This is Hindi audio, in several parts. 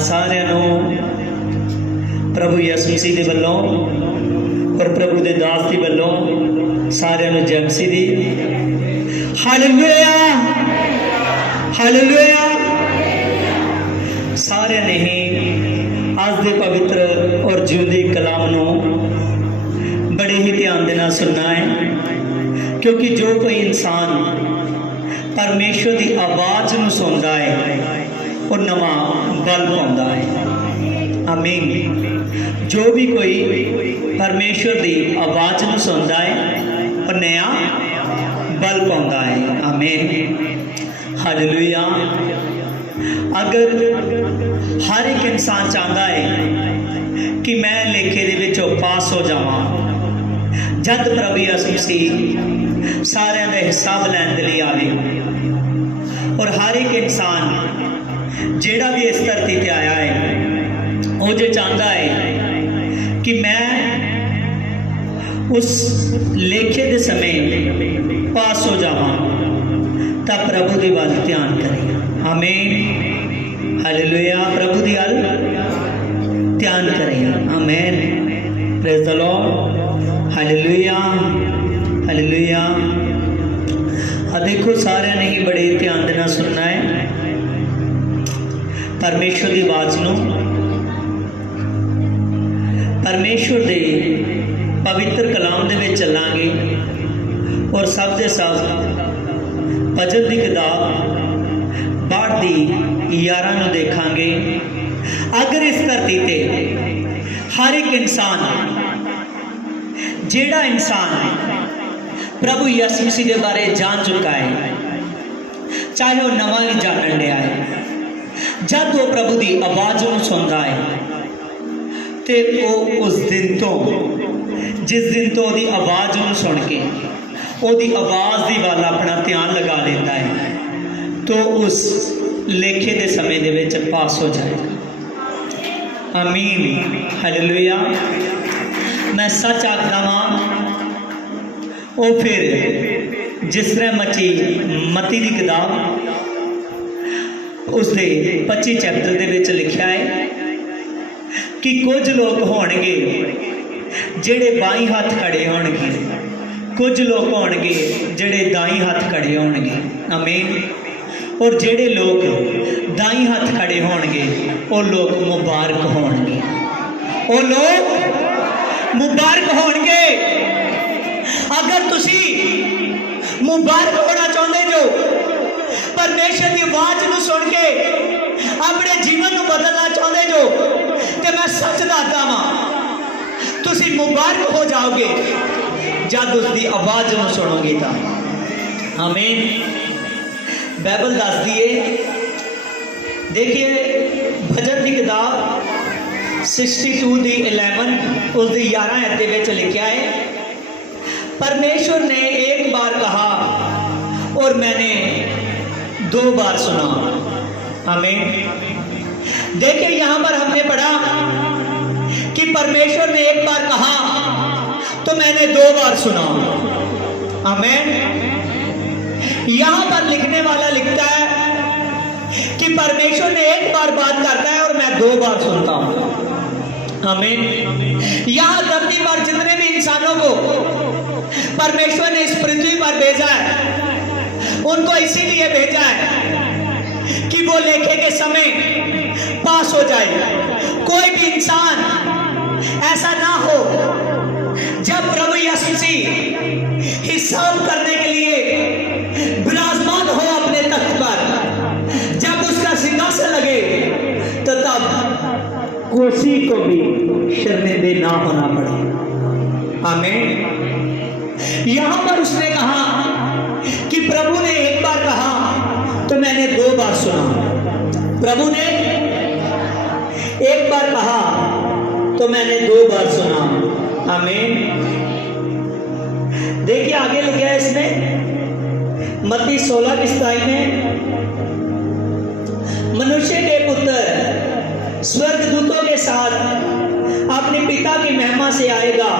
सारिਆਂ ਨੂੰ प्रभु यसु मसीह के वलों और प्रभु के दास के वलों सारिਆਂ ਨੂੰ जय मसीह दी। Hallelujah hallelujah. सारिਆਂ ने ही आज के पवित्र और जिउंदे कलाम नू बड़े ही ध्यान दे नाल सुनना है, क्योंकि जो कोई इंसान परमेश्वर की आवाज़ नू सुनता है वो नवा बल पाउंदा है। आमीन। जो भी कोई परमेश्वर की आवाज़ नू सुनता है वो नया बल पाउंदा है। आमीन हालेलुया। अगर हर एक इंसान चाहता है कि मैं लेखे दे विचों पास हो जावां, जद प्रभु यसु मसीह सारिਆਂ ਦਾ हिसाब लैन दे लई आवे, और हर एक इंसान जेड़ा भी इस धरती ते आया है वो जो चाहता है कि मैं उस लेखे दे समय पास हो जावां, तब प्रभु दी वल ध्यान करें। आमीन हालेलुया। प्रभु दी वल ध्यान करें। आमीन praise the Lord hallelujah hallelujah. देखो सारे ने ही बड़े ध्यान देना सुनना है परमेश्वर की आवाज़ नू। परमेश्वर के पवित्र कलाम दे विच चलांगे और सब दे सब भजन की किताब 11 नू देखांगे। अगर इस धरती ते हर एक इंसान जेड़ा इंसान प्रभु यसु मसीह के बारे जान चुका है, चाहे वह नवा ही जानन दिया है, जब वो प्रभु की आवाज़ को सुनता है तो वो उस दिन तो जिस दिन तो वो आवाज़ को सुन के वो आवाज़ की वाल अपना ध्यान लगा लेता है, तो उस लेखे के समय दे विच पास हो जाएगा। आमीन हालेलुया। मैं सच आखदा वां, वो फिर जिस तरह मती की किताब उसके 25 चैप्टर के विच लिखा है कि कुछ लोग होणगे जेड़े बाई हाथ खड़े होणगे, कुछ लोग होणगे जेड़े दाई हाथ खड़े होणगे। आमीन। और जेड़े लोग दाई हाथ खड़े होणगे वो लोग मुबारक होणगे, वो लोग मुबारक होणगे। अगर तुसी मुबारक होना चाहते जो परमेश्वर की आवाज़ को सुन के अपने जीवन को बदलना चाहते जो, तो मैं सच दसदा वां तुसी मुबारक हो जाओगे जब उसकी आवाज़ को सुनोगे। तो आमीन। बाइबल दसदी है, देखिए भजन की किताब 62 की 11 उसकी 11 अध्याय में लिखा है, परमेश्वर ने एक बार कहा और मैंने 2 बार सुना। आमीन। देखिए यहाँ पर हमने पढ़ा कि परमेश्वर ने एक बार कहा तो मैंने 2 बार सुना। आमीन। यहाँ पर लिखने वाला लिखता है कि परमेश्वर ने एक बार बात करता है और मैं 2 बार सुनता हूँ। आमीन। यहाँ धरती पर जितने भी इंसानों को परमेश्वर ने इस पृथ्वी पर भेजा है, उनको इसीलिए भेजा है कि वो लेखे के समय पास हो जाए। कोई भी इंसान ऐसा ना हो जब प्रभु यीशु मसीह हिसाब करने के लिए विराजमान हो अपने तख्त पर, जब उसका सिंहासन लगे तो तब किसी को भी शर्मिंदा ना होना पड़े। आमीन। यहाँ पर उसने कहा कि प्रभु ने एक बार कहा तो मैंने 2 बार सुना। प्रभु ने एक बार कहा तो मैंने 2 बार सुना। आमीन। देखिए आगे लिखा है इसमें मत्ती 16 की 27 में, मनुष्य के पुत्र स्वर्गदूतों के साथ अपने पिता की महिमा से आएगा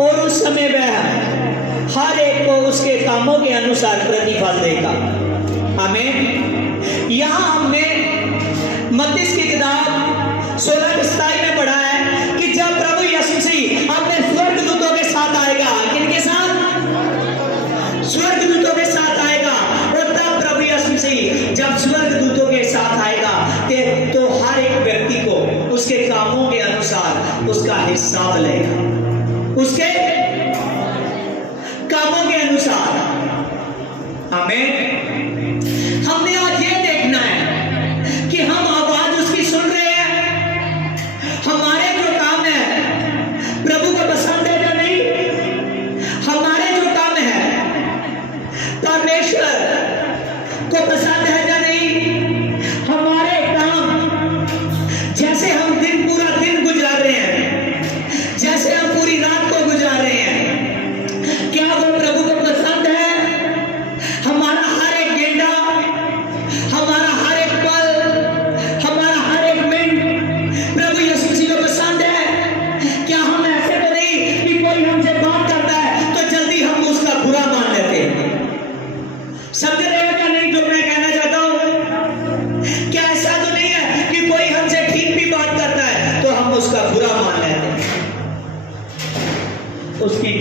और उस समय वह हर एक को उसके कामों के अनुसार प्रतिफल देगा। आमीन। यहाँ हमने मत्ती की किताब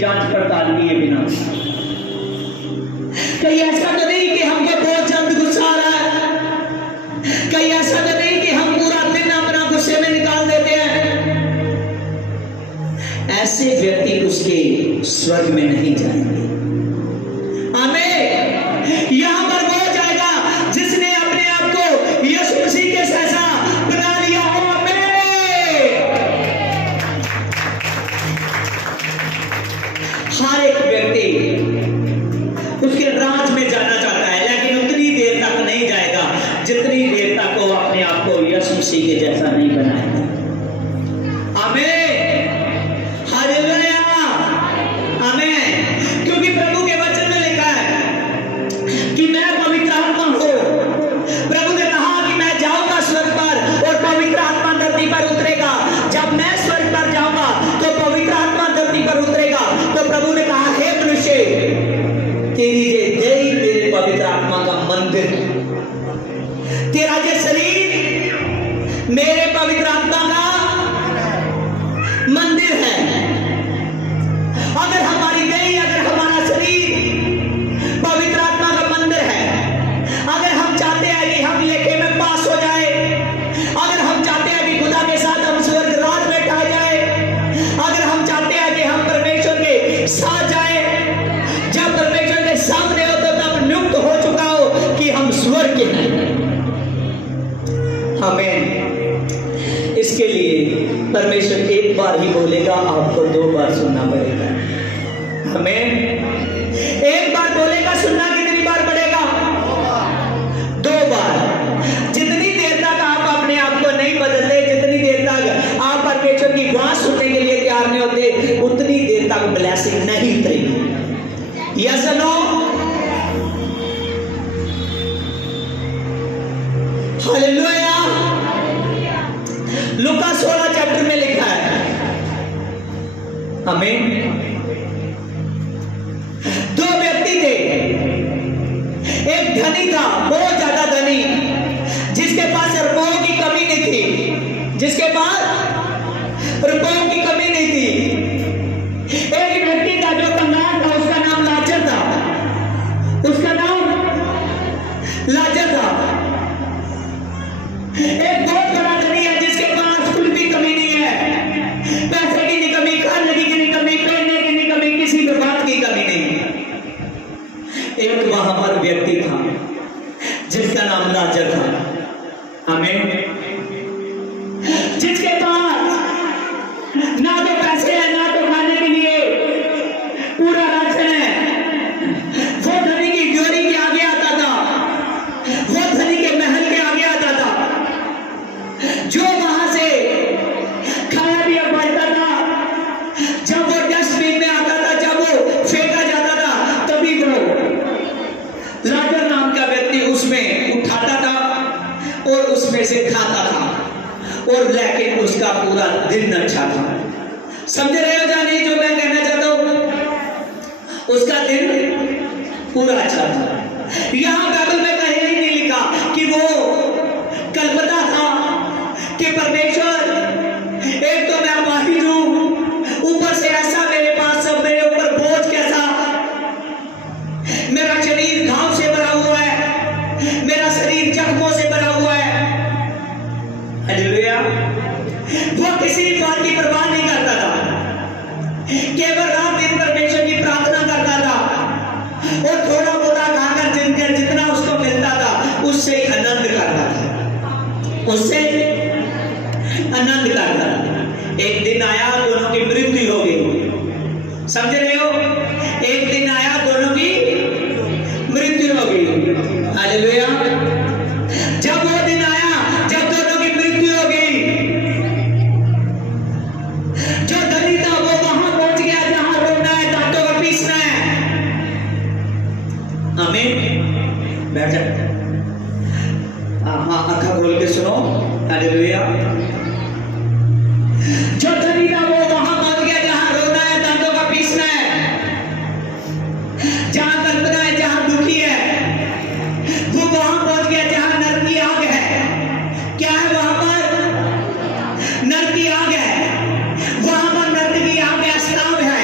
जांच पड़ताल किए बिना। कहीं ऐसा तो नहीं कि हमको बहुत जल्द गुस्सा आ रहा है, कहीं ऐसा तो नहीं कि हम पूरा दिन अपना गुस्से में निकाल देते हैं। ऐसे व्यक्ति उसके स्वर्ग में नहीं जाएंगे। आमीन। यहां पर वो जाएगा जिसने अपने आप को यीशु मसीह के जैसा बना लिया हो। आमीन। हर एक व्यक्ति उसके राज में जाना चाहता है, लेकिन उतनी देर तक नहीं जाएगा जितनी देर तक वो अपने आप को यीशु मसीह के जैसा नहीं बनाएगा। आमीन। हालेलुया। आमीन। क्योंकि प्रभु के वचन में लिखा है कि मैं पवित्र आत्मा हूं। प्रभु ने कहा कि मैं जाऊंगा स्वर्ग पर और पवित्र आत्मा धरती पर उतरेगा। जब मैं स्वर्ग पर जाऊंगा तो पवित्र आत्मा धरती पर उतरेगा। तो प्रभु ने कहा, हे मनुष्य, तेरी ये देह मेरे पवित्र आत्मा का मंदिर है, तेरा ये शरीर मेरे पवित्र आत्मा का मंदिर है। अगर हमारी देह, अगर हमारा शरीर पवित्र आत्मा का मंदिर है, अगर हम चाहते हैं कि हम लेखे में पास हो जाए, अगर हम चाहते हैं कि खुदा के साथ हम स्वर्ग राज में ठहर जाए, अगर हम चाहते हैं कि हम परमेश्वर के साथ जाए, जब परमेश्वर के सामने हो तो तब नियुक्त हो चुका हो कि हम स्वर्ग के हैं। हमें इसके लिए परमेश्वर एक बार ही बोलेगा, आपको 2 बार सुनना पड़ेगा। हमें एक बार बोलेगा, सुनना कितनी बार पड़ेगा? 2 बार। जितनी देर तक आप अपने आप को नहीं बदलते, जितनी देर तक आप परमेश्वर की बात सुनने के लिए तैयार नहीं होते, उतनी देर तक ब्लेसिंग नहीं उतरेगी। यस और नो? हालेलुया। लूका 16 चैप्टर में लिखा है, आमीन, 2 व्यक्ति थे। एक धनी था, बहुत ज्यादा धनी, जिसके पास रुपयों की कमी नहीं थी, जिसके पास रुपयों की कमी नहीं थी। एक व्यक्ति था जो कंगाल था, उसका नाम लाजर था, उसका नाम लाजर था। एक बहुत बड़ा धनी है जिसके पास कुछ भी कमी नहीं है, पैसे की नहीं कमी, खाने की नहीं कमी, पहनने की नहीं कमी, किसी भी बात की कमी नहीं। एक वहां पर व्यक्ति था जिसका नाम लाजर था। आमीन। जिसके पास ना तो पैसे है, ना तो खाने के लिए पूरा राशन है। वो धनी की ड्योरी के आगे आता था, वो धनी के महल के आगे आता था, जो वहां से खाया पिया पड़ता था। जब वो डस्टबिन में आता था, जब वो फेंका जाता था, तभी वो लाजर नाम का व्यक्ति उसमें उठाता था और उसमें से खाता था, और लेकिन उसका पूरा दिन अच्छा था। समझ रहे हो या नहीं जो मैं कहना चाहता हूं? उसका दिन पूरा अच्छा था। यहां बाइबल में कहीं नहीं लिखा कि वो कल्पना था कि परमेश्वर, एक तो मैं अपाहिज हूं, ऊपर से ऐसा मेरे पास सब, मेरे ऊपर बोझ कैसा, मेरा शरीर घाव से भरा हुआ है, मेरा शरीर जख्मों से भरा हुआ है। हालेलुया। वो किसी बात की परवाह नहीं करता था, केवल रात दिन परमेश्वर की प्रार्थना करता था, और थोड़ा बोला खाकर जितना उसको मिलता था उससे आनंद करता था, उससे आनंद करता था। एक दिन आया, दोनों की मृत्यु हो गई। समझ रहे हो? एक दिन आया, दोनों की मृत्यु हो गई। हालेलुया। जब वो दिन आया जब दोनों की मृत्यु हो गई, जो धनी था वो वहां पहुंच गया जहां रोना है, दांतों का पीसना है। आमीन। बैठ जा। हाँ, आंखा खोल के सुनो। हालेलुया। जो धनी था वो वहां पहुंच गया जहां रोना है, दांतों का पीसना है, जहां कल्पना है, जहां दुखी है। वो वहां पहुंच गया जहां नरक की आग है। क्या है वहां पर? नरक की आग है। वहां पर नरक की आग है, अस्ताव है,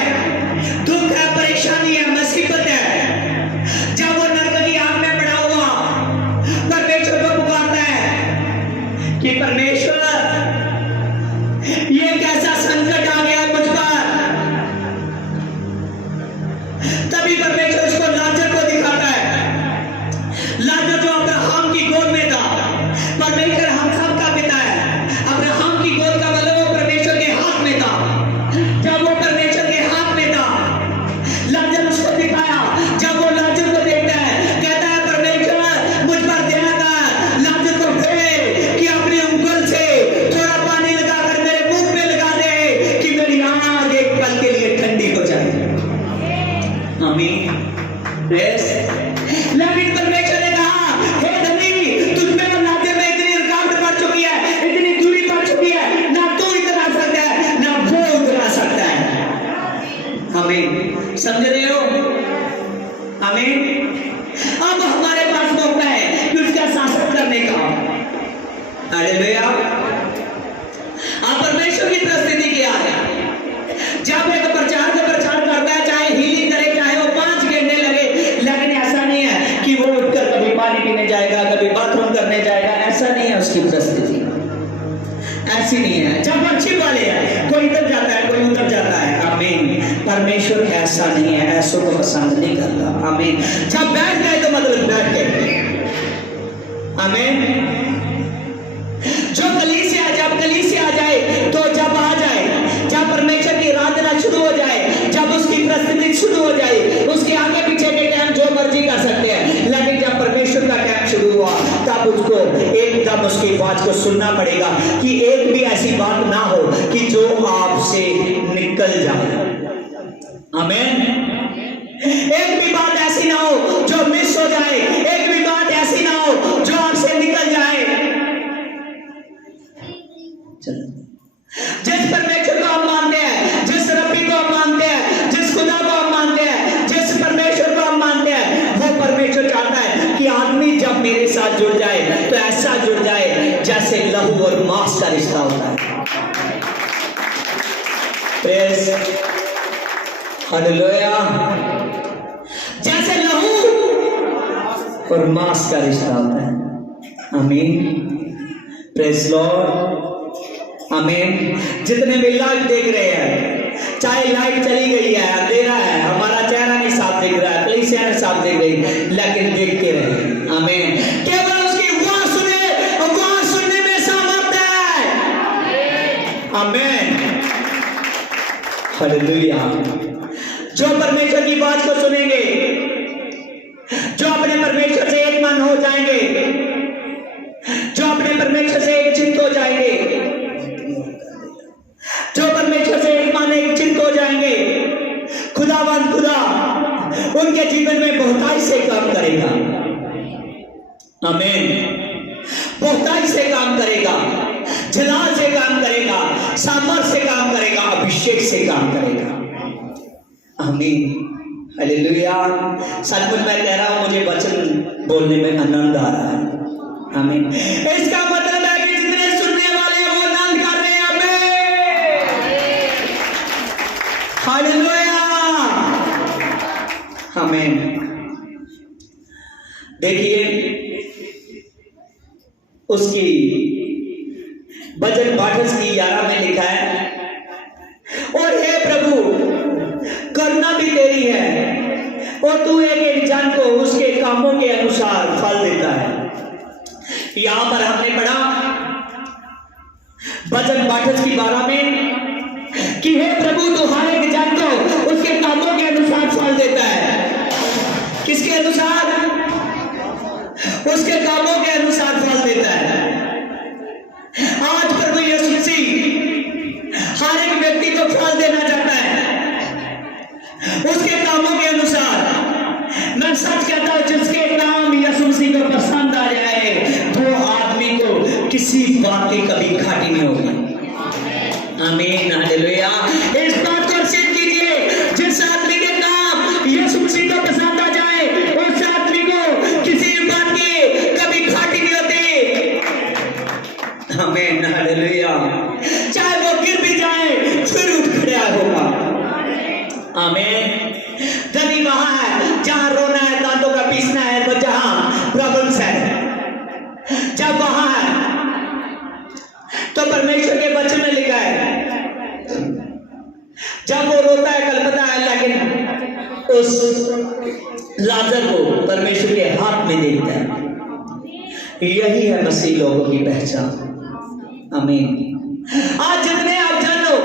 कि परमेश्वर ये कैसा संकट आ गया मुझ पर। तभी परमेश्वर उसको लाजर को दिखाता है। लाजर जो अब्राहम की गोद में था, परमेश्वर हम सब का पिता है। अब्राहम की गोद का मतलब वो परमेश्वर के हाथ में था। जब वो परमेश्वर के हाथ में था, लाजर उसको दिखाया। जब वो लाजर को देखता है, कहता है परमेश्वर मुझ पर दया कर, लाजर को भेज कि अपनी उंगल से थोड़ा पानी लगाकर मेरे मुंह पे लगा दे कि मेरी आग एक पल के लिए ठंडी हो जाए। आमीन। लेकिन परमेश्वर ने कहा, हे धनी, तुझ में और लाजर में इतनी रुकावट पड़ चुकी है, इतनी दूरी पड़ चुकी है, ना तू इधर आ सकता है ना वो उधर आ सकता है। आमीन। समझ रहे हो? आमीन। अब हमारे पास मौका है कि उसका शासन करने का। हालेलुया। अब परमेश्वर की परिस्थिति क्या है? जब एक प्रचार का प्रचार करता है, चाहे हीलिंग करे, चाहे वो 5 घंटे लगे, लेकिन ऐसा नहीं है कि वो उठकर कभी पानी पीने जाएगा, कभी बाथरूम करने जाएगा। ऐसा नहीं है उसकी परिस्थिति, ऐसी नहीं है। जब अच्छी वाले हैं, कोई इधर जाता है, कोई उधर जाता है। आमीन। परमेश्वर ऐसा नहीं है, ऐसों को पसंद नहीं करता। आमीन। जब बैठ गए तो मतलब बैठ गए। आमीन। जो कलीसिया, जब कलीसिया आ जाए तो जब आ जाए, जब परमेश्वर की आराधना शुरू हो जाए, जब उसकी परिस्थिति शुरू हो जाए, उसके आगे पीछे के टाइम जो मर्जी कर सकते हैं, लेकिन जब परमेश्वर का टाइम शुरू हुआ तब उसको एकदम उसकी बात को सुनना पड़ेगा कि एक भी ऐसी बात ना हो कि जो आपसे निकल जाए। आमीन। एक भी बात ऐसी ना हो जो मिस हो जाए, एक भी बात ऐसी ना हो जो आपसे निकल जाए। जिस परमेश्वर को हम मानते हैं, जिस रब्बी को हम मानते हैं, जिस खुदा को हम मानते हैं, जिस परमेश्वर को हम मानते हैं, वो परमेश्वर चाहता है कि आदमी जब मेरे साथ जुड़ जाए तो ऐसा जुड़ जाए जैसे लहू और मांस का रिश्ता होता है। Praise hallelujah. जैसे लहू और मांस का रिश्ता होता है। आमीन। Praise Lord. आमीन। जितने भी लाइट देख रहे हैं, चाहे लाइट चली गई है, अंधेरा है, हमारा चेहरा नहीं साफ दिख रहा है, कलीसिया नहीं साफ दिख रही, लेकिन देखते रहे। आमीन। केवल उसकी आवाज सुने, आवाज सुनने में सामर्थ्य है। आमीन। हालेलुया। जो परमेश्वर की बात को सुनेंगे, जो अपने परमेश्वर से एक मन हो जाएंगे, जो अपने परमेश्वर से एक चित्त हो जाएंगे, जो परमेश्वर से एक मन एक चित्त हो जाएंगे, खुदावंद खुदा उनके जीवन में बहुताई से काम करेगा। आमीन। बहुताई से काम करेगा, जलाल से काम करेगा, सामर्थ से काम करेगा, अभिषेक से काम करेगा। आमीन। हालेलुया। सचमुच मैं कह रहा हूं, मुझे वचन बोलने में आनंद आ रहा है। आमीन। इसका मतलब है कि जितने सुनने वाले हैं वो आनंद कर रहे हैं। हालेलुया। आमीन। देखिए उसकी भजन 11 में लिखा है, और हे प्रभु करना भी तेरी है, और तू एक जन को उसके कामों के अनुसार फल देता है। यहां पर हमने पढ़ा भजन 12 में कि हे प्रभु तू हर एक जन को उसके कामों के अनुसार फल देता है। किसके अनुसार? उसके कामों के अनुसार फल देता है। आज प्रभु यीशु मसीह हर एक व्यक्ति को फल देना चाहता है उसके कामों के अनुसार। मैं सच कहता हूं, जिसके काम यीशु मसीह को पसंद आ जाए वो आदमी को किसी बात की कभी घाटी नहीं होगी। आमीन। हालेलुया। इस बात को सिद्ध कीजिए, जिस आदमी के काम यीशु मसीह को पसंद आ जाए उस आदमी को किसी बात की कभी घाटी नहीं होती। आमीन। हालेलुया। चाहे वो गिर भी जाए फिर उठ खड़ा होगा। आमीन। धनी वहां है जहां रोना है, दांतों का पीसना है, तो जहां प्रॉब्लम्स है, जब वहां है परमेश्वर के वचन में लिखा है, जब वो रोता है कलपता है, लेकिन उस लाजर को परमेश्वर के हाथ में देखता है। यही है मसीह लोगों की पहचान। आमीन। आज जितने आप जानो,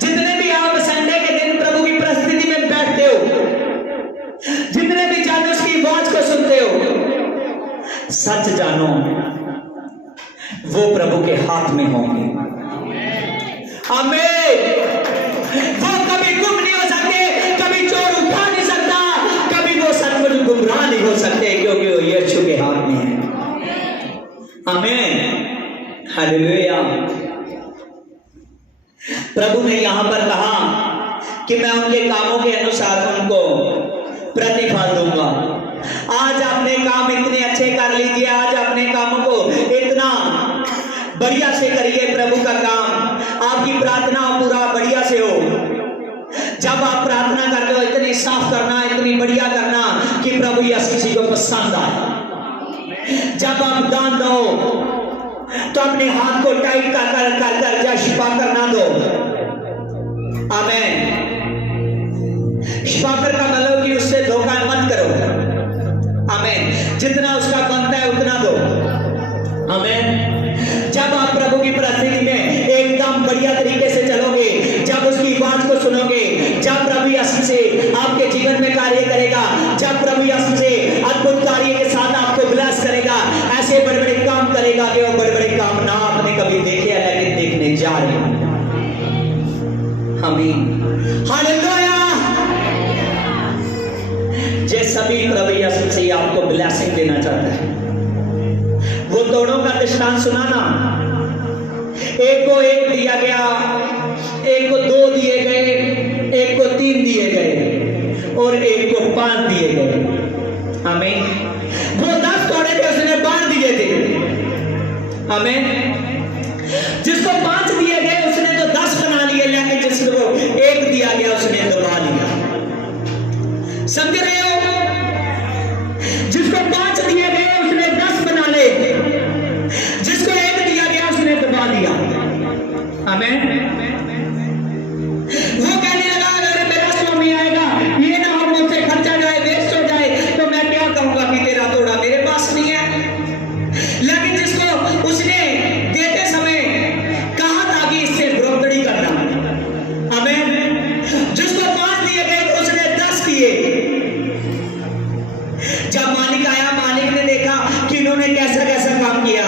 जितने भी आप संडे के दिन प्रभु की प्रस्तुति में बैठते हो, जितने भी जानो उसकी आवाज को सुनते हो, सच जानो वो प्रभु के हाथ में होंगे। आमीन। वो कभी गुम नहीं हो सकते, कभी चोर उठा नहीं सकता, कभी वो सचमुच गुमराह नहीं हो सकते, क्योंकि वो यीशु के हाथ में है। आमीन। हालेलुया। प्रभु ने यहां पर कहा कि मैं उनके कामों के अनुसार उनको प्रतिफल दूंगा। आज अपने काम इतने अच्छे कर लीजिए, आज अपने कामों को इतना बढ़िया से करिए, प्रभु का काम, आपकी प्रार्थना पूरा बढ़िया से हो। जब आप प्रार्थना करते हो, इतनी साफ करना, इतनी बढ़िया करना कि प्रभु यीशु किसी को पसंद आए। जब आप दान दो तो अपने हाथ को टाइट कर या शिफा करना दो। आमीन। शिफा का मतलब कि उससे धोखा मत करो। आमीन। जितना उसका बनता है उतना दो। आमीन। जब आप प्रभु की प्रस्तुति में एकदम बढ़िया तरीके से चलोगे, जब उसकी बात को सुनोगे, जब प्रभु यीशु से आपके जीवन में कार्य करेगा, जब प्रभु यीशु से अद्भुत कार्य के साथ आपको ब्लेस करेगा, ऐसे बड़े बड़े काम करेगा कि वो बड़े बड़े काम ना आपने कभी देखे हैं, लेकिन देखने जा रहे हैं। आमीन। हालेलुया। जे सभी प्रभु यीशु से आपको ब्लेसिंग देना चाहता है। वो दोनों का दृष्टांत सुना ना, एक को एक दिया गया, एक को 2 दिए गए, एक को 3 दिए गए और एक को 5 दिए गए। आमीन। वो 10 तोड़े थे, उसने 5 दिए थे। आमीन। जिसको 5 दिए गए उसने तो 10 बना लिए, लेकिन जिसको 1 दिया गया उसने दबा लिया। समझ रहे हो? जिसको 5 दिए गए उसने 10 बना ले, जिसको 1 दिया गया उसने दबा दिया। आमीन। वो कहने लगा, अगर मेरा स्वामी आएगा, ये ना हो मुझसे खर्चा जाए, वेस्ट हो जाए, तो मैं क्या कहूंगा कि तेरा तोड़ा मेरे पास नहीं है। लेकिन जिसको उसने देते समय कहा था कि इससे बरोबरी करना। आमीन। जिसको 5 दिए गए तो उसने 10 दिए। जब मालिक आया, मालिक ने देखा कि इन्होंने कैसा कैसा काम किया।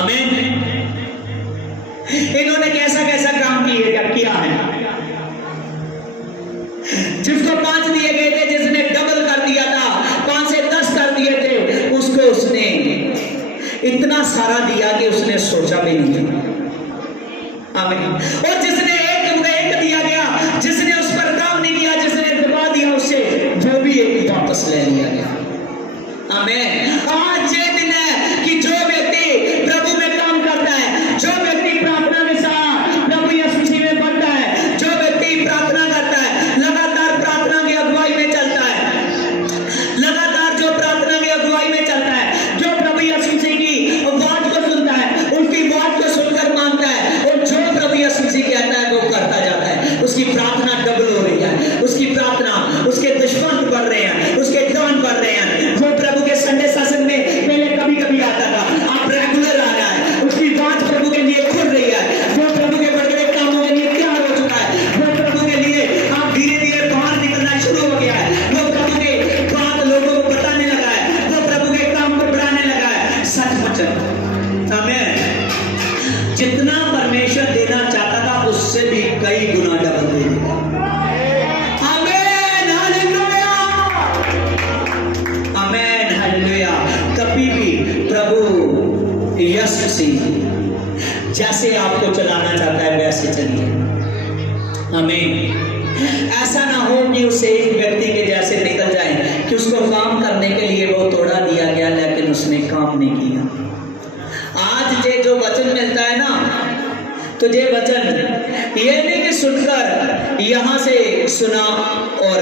आमीन। इन्होंने कैसा कैसा काम किया है। जिसको 5 दिए गए थे, जिसने डबल कर दिया था, 5 से 10 कर दिए थे, उसको उसने इतना सारा दिया कि उसने सोचा भी नहीं था। आमीन। और जिसने एक दिया गया, जिसने उस पर काम नहीं किया, जिसने दबा दिया, उससे जो भी एक वापस ले लिया गया। आमीन। आज ये दिन है कि जो व्यक्ति प्रभु में काम करता है, जो व्यक्ति प्रार्थना के साथ प्रभु यीशु में बढ़ता है, जो व्यक्ति प्रार्थना करता है, लगातार प्रार्थना की अगुवाई में चलता है, लगातार जो प्रार्थना की अगुवाई में चलता है, जो प्रभु यीशु की आवाज को सुनता है, उसकी आवाज को सुनकर मानता है, और जो प्रभु यीशु कहता है वो करता जाता है, उसकी प्रार्थना डबल हो रही है, उसकी प्रार्थना, उसके दुश्मन बढ़ रहे हैं, उसके दान बढ़ रहे हैं। वो प्रभु के संडे सत्संग में पहले कभी कभी आता था, अब रेगुलर आ रहा है, उसकी बात प्रभु के लिए खुल रही है। वो प्रभु के बड़े बड़े कामों के लिए तैयार हो चुका है। वो प्रभु के लिए अब धीरे धीरे बाहर निकलना शुरू हो गया है। वो प्रभु के बात लोगों को बताने लगा है, वो प्रभु के काम को बढ़ाने लगा है। सच वचन। आमीन। जितना परमेश्वर देना चाहता था उससे भी कई गुना डबल दे देगा। आमीन। हालेलुया। आमीन। हालेलुया। कभी भी प्रभु यीशु से जैसे आपको चलाना चाहता है वैसे चलिए। आमीन। ऐसा ना हो कि उसे एक व्यक्ति के जैसे निकल जाए कि उसको काम करने के लिए वो तोड़ा दिया गया, लेकिन उसने काम नहीं किया। आज जो वचन मिलता है ना, तो ये वचन ये नहीं कि सुनकर यहां से सुना और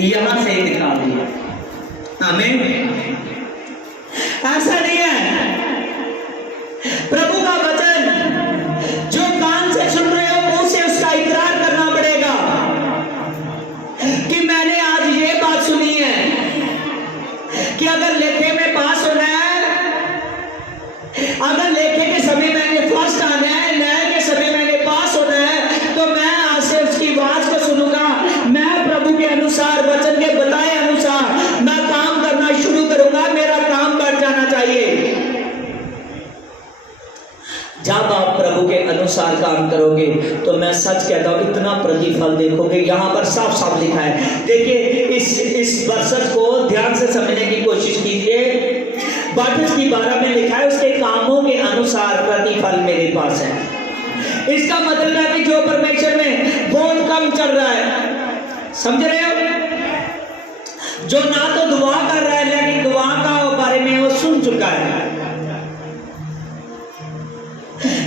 यहां से निकाल दिया। आमीन। ऐसा नहीं है। प्रभु के अनुसार काम करोगे तो मैं सच कहता हूँ इतना प्रतिफल देखोगे। यहाँ पर साफ साफ लिखा है, देखिए इस वर्षस को ध्यान से समझने की कोशिश कीजिए। 22 की 12 में लिखा है, उसके कामों के अनुसार प्रतिफल मेरे पास है। इसका मतलब है कि जो परमेश्वर में बहुत कम चल रहा है, समझ रहे हो, जो ना तो दुआ कर रहा है लेकिन दुआ का बारे में वो सुन चुका है,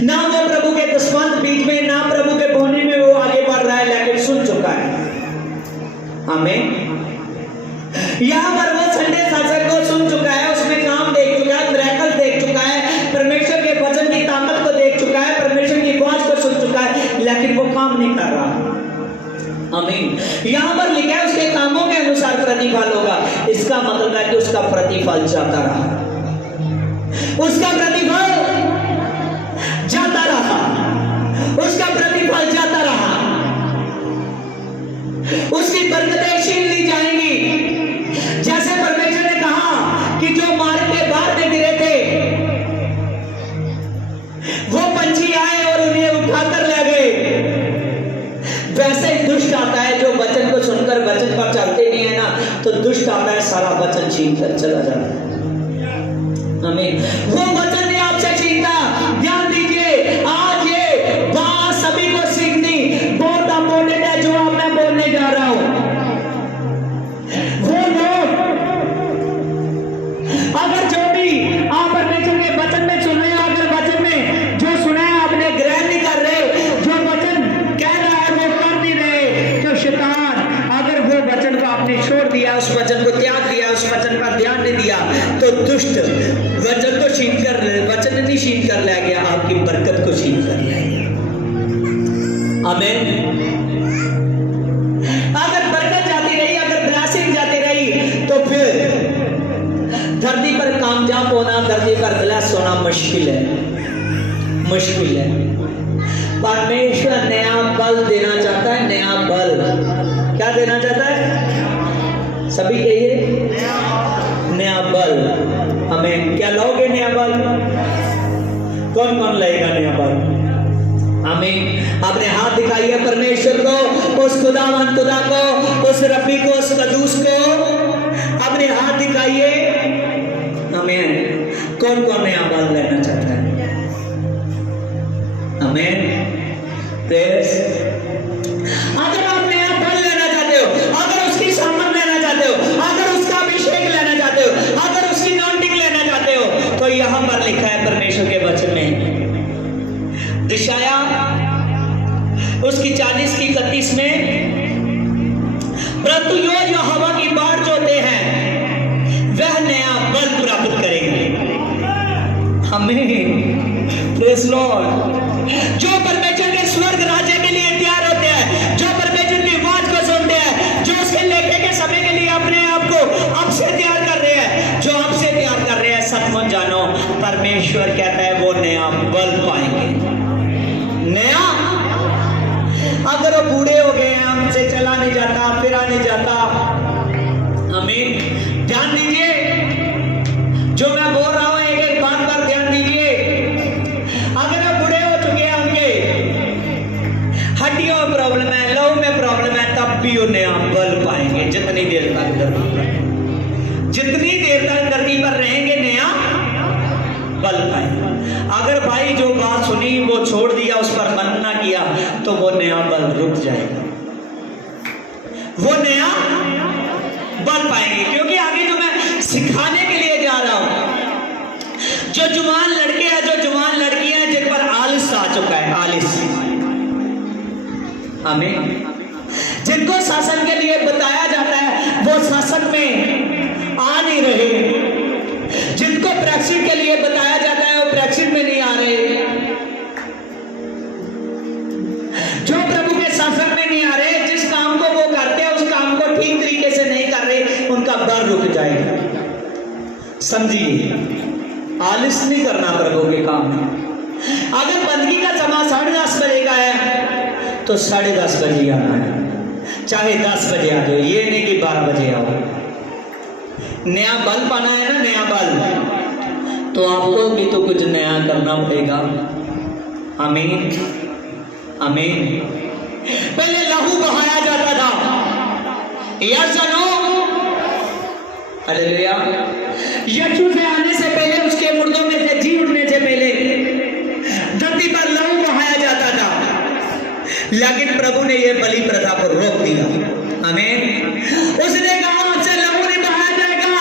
ना वो प्रभु के दसवंत बीच में, ना प्रभु के बोलने में वो आगे बढ़ रहा है लेकिन सुन चुका है। हमें यहां पर वो संडे शासक को सुन चुका है, उसमें काम देख चुका है, मिरेकल देख चुका है, परमेश्वर के वचन की ताकत को देख चुका है, परमेश्वर की आवाज को सुन चुका है, लेकिन वो काम नहीं कर रहा। आमीन। यहाँ पर लिखा है उसके कामों के अनुसार प्रतिफल होगा। इसका मतलब है कि उसका प्रतिफल जाता रहा, उसका प्रतिफल जाता रहा, उसका प्रतिफल जाता रहा, उसकी बरकतें छीन ली जाएंगी। जैसे परमेश्वर ने कहा कि जो मार्ग के बाहर में गिरे थे वो पंछी आए और उन्हें उठाकर ले गए, वैसे ही दुष्ट आता है जो वचन को सुनकर वचन पर चलते नहीं है ना, तो दुष्ट आता है सारा वचन छीन कर चला जाता है। आमीन। वो वचन ने आपसे छीनता। ध्यान दीजिए, आज ये बात सभी को सीखनी बहुत इंपॉर्टेंट है जो अब मैं बोलने जा रहा हूं। वो लोग अगर जो भी आप परमेश्वर के वचन में सुन रहे हो, अगर वचन में जो सुना है आपने ग्रहण नहीं कर रहे, जो वचन कह रहा है वो कर नहीं रहे, जो शैतान अगर वो वचन को आपने छोड़ दिया, उस वचन को त्याग दिया, उस वचन पर ध्यान नहीं दिया, तो दुष्ट वचन को छीन कर, वचन नहीं छीन कर ले गया, आपकी बरकत को छीन कर ले गया। आमीन। अगर बरकत जाती रही, अगर ब्लेसिंग जाती रही, तो फिर धरती पर कामयाब होना, धरती पर ब्लेस होना मुश्किल है, मुश्किल है। परमेश्वर नया बल देना चाहता है, नया बल। क्या देना चाहता है? सभी कहिए नया बल। हमें क्या लोगे नया बल? कौन कौन लेगा नया बल? हमें अपने हाथ दिखाइए परमेश्वर को, उस खुदावन खुदा को, उस रब्बी को, उस कदूस को अपने हाथ दिखाइए। हमें कौन कौन नया बल लेना चाहता है? हमें प्रेस। अगर आप नया बल लेना चाहते हो, अगर उसकी सामर्थ लेना चाहते हो, अगर उसका अभिषेक लेना चाहते हो, अगर उसकी नॉन्टिंग लेना चाहते हो, तो यहां पर लिखा है परमेश्वर के वचन में, दिशाया उसकी 40 की 31 में, परंतु जो हवा की बाढ़ जोते हैं वह नया बल प्राप्त करेंगे। हमें प्रेज लॉर्ड। जो परमेश्वर के स्वर्ग राज्य के लिए तैयार होते हैं, जो परमेश्वर की आवाज को सुनते हैं, जो उसके लेखे के समय के लिए अपने आप को अब से तैयार कर रहे हैं, जो अब से तैयार कर रहे हैं, सचमुच जानो परमेश्वर कहता है वो नया बल पाएंगे। नया, अगर वो बूढ़े हो गए हैं, हमसे चला नहीं जाता, फिरा नहीं जाता, आमीन। ध्यान दीजिए जो मैं बोल रहा हूं, एक एक बात पर ध्यान दीजिए। अगर आप बूढ़े हो चुके हैं, उनके हड्डियों में प्रॉब्लम है, लहू में प्रॉब्लम है, तब भी वो नया बल पाएंगे। जितनी देर तक धरती पर रहेंगे, नया बल पाएंगे। अगर भाई जो बात सुनी वो छोड़ दिया, उस पर मन ना किया, तो वो नया बल रुक जाएगा, वो नया बल पाएंगे। क्योंकि आगे जो मैं सिखाने के लिए जा रहा हूं, जो जवान लड़के हैं, जो जवान लड़कियां हैं, जिन पर आलस आ चुका है, आलस, हमें जिनको शासन के लिए बताया जाता है वो शासन में आ नहीं रहे, जिनको प्रेक्षित के लिए बताया जाता है वो प्रेक्षित में नहीं आ रहे, जो प्रभु के शासन में नहीं आ रहे, जिस काम को वो करते हैं उस काम को ठीक तरीके से नहीं कर रहे, उनका बल रुक जाएगा। समझिए, आलस नहीं करना प्रभु के काम में। अगर बंदगी का समय 10:30 बजे का है तो 10:30 बजे आना है, चाहे 10 बजे आ जाओ, ये नहीं कि 12 बजे आओ। नया बल पाना है ना, नया बल, तो आपको भी तो कुछ नया करना पड़ेगा। आमीन आमीन। पहले लहू बहाया जाता था, यस और नो? हालेलुया। यीशु से आने से पहले, उसके मुर्दों में से जी उठने से पहले धरती पर लहू बहाया जाता था, लेकिन प्रभु ने यह बलि प्रथा को रोक दिया। आमीन। उसने कहा आपसे लहू नहीं बहाया जाएगा,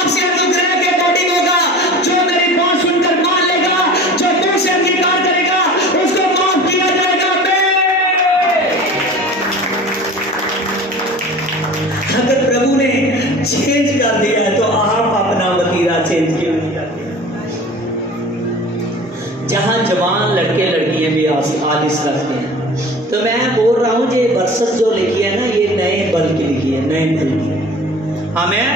आपसे अनुग्रह के कोटिंग होगा। जो मेरी बात सुनकर मान लेगा, जो मुंह से अंगीकार करेगा, उसको माफ किया जाएगा। अगर प्रभु ने चेंज कर दिया है तो आप अपना वतीरा चेंज क्यों नहीं करते? जहां जवान लड़के लड़कियां भी आलिस रखते हैं, तो मैं बोल रहा हूं ये बरसत जो लिखी है ना, ये नए बल की लिखी है, नए बल की। हमें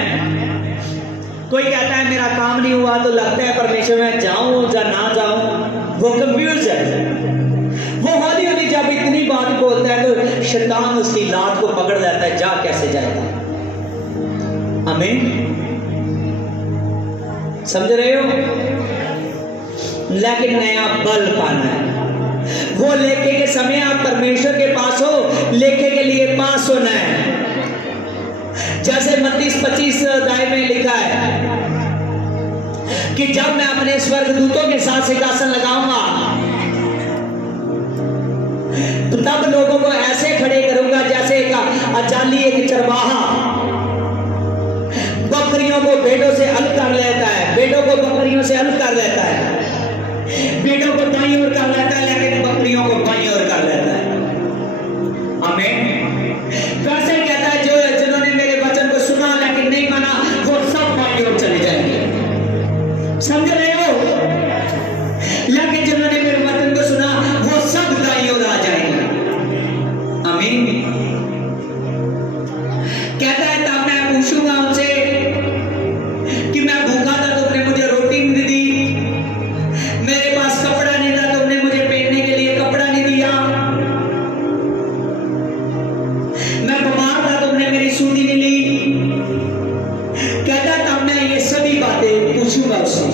कोई कहता है मेरा काम नहीं हुआ, तो लगता है परमेश्वर में जाऊं या ना जाऊं, वो कंफ्यूज है। वो हौली हौली जब इतनी बात बोलता है तो शैतान उसकी लात को पकड़ लेता है, जा कैसे जाएगा। आमीन। समझ रहे हो? लेकिन नया बल पाना है। वो लेके के समय आप परमेश्वर के पास हो, लेके के लिए पास होना है। जैसे मत्ती 25 अध्याय में लिखा है कि जब मैं अपने स्वर्गदूतों के साथ सिंहासन लगाऊंगा, तब लोगों को ऐसे खड़े करूंगा जैसे एक अजाली एक चरवाहा बकरियों को भेड़ों से अलग कर लेता है, भेड़ों को बकरियों से अलग कर लेता है, भेड़ों को दाईं ओर कर लेता है, लेकिन बकरियों को बाईं ओर कर लेता है। आमीन। वैसे कहता है जो जिन्होंने मेरे वचन को सुना लेकिन नहीं माना, वो सब बाईं ओर चले जाएंगे। समझ रहे हो? लेकिन जिन्होंने मेरे वचन को सुना, वो सब दाईं ओर आ जाएंगे। आमीन। कहता है तब मैं पूछूंगा उनसे कि मैं भूखा था, तुमने मुझे रोटी नहीं दी, मेरे पास कपड़ा नहीं था, तुमने मुझे पहनने के लिए कपड़ा नहीं दिया, मैं बीमार था, तुमने मेरी सुधी नहीं ली। कहता तब मैं ये सभी बातें पूछूंगा उससे।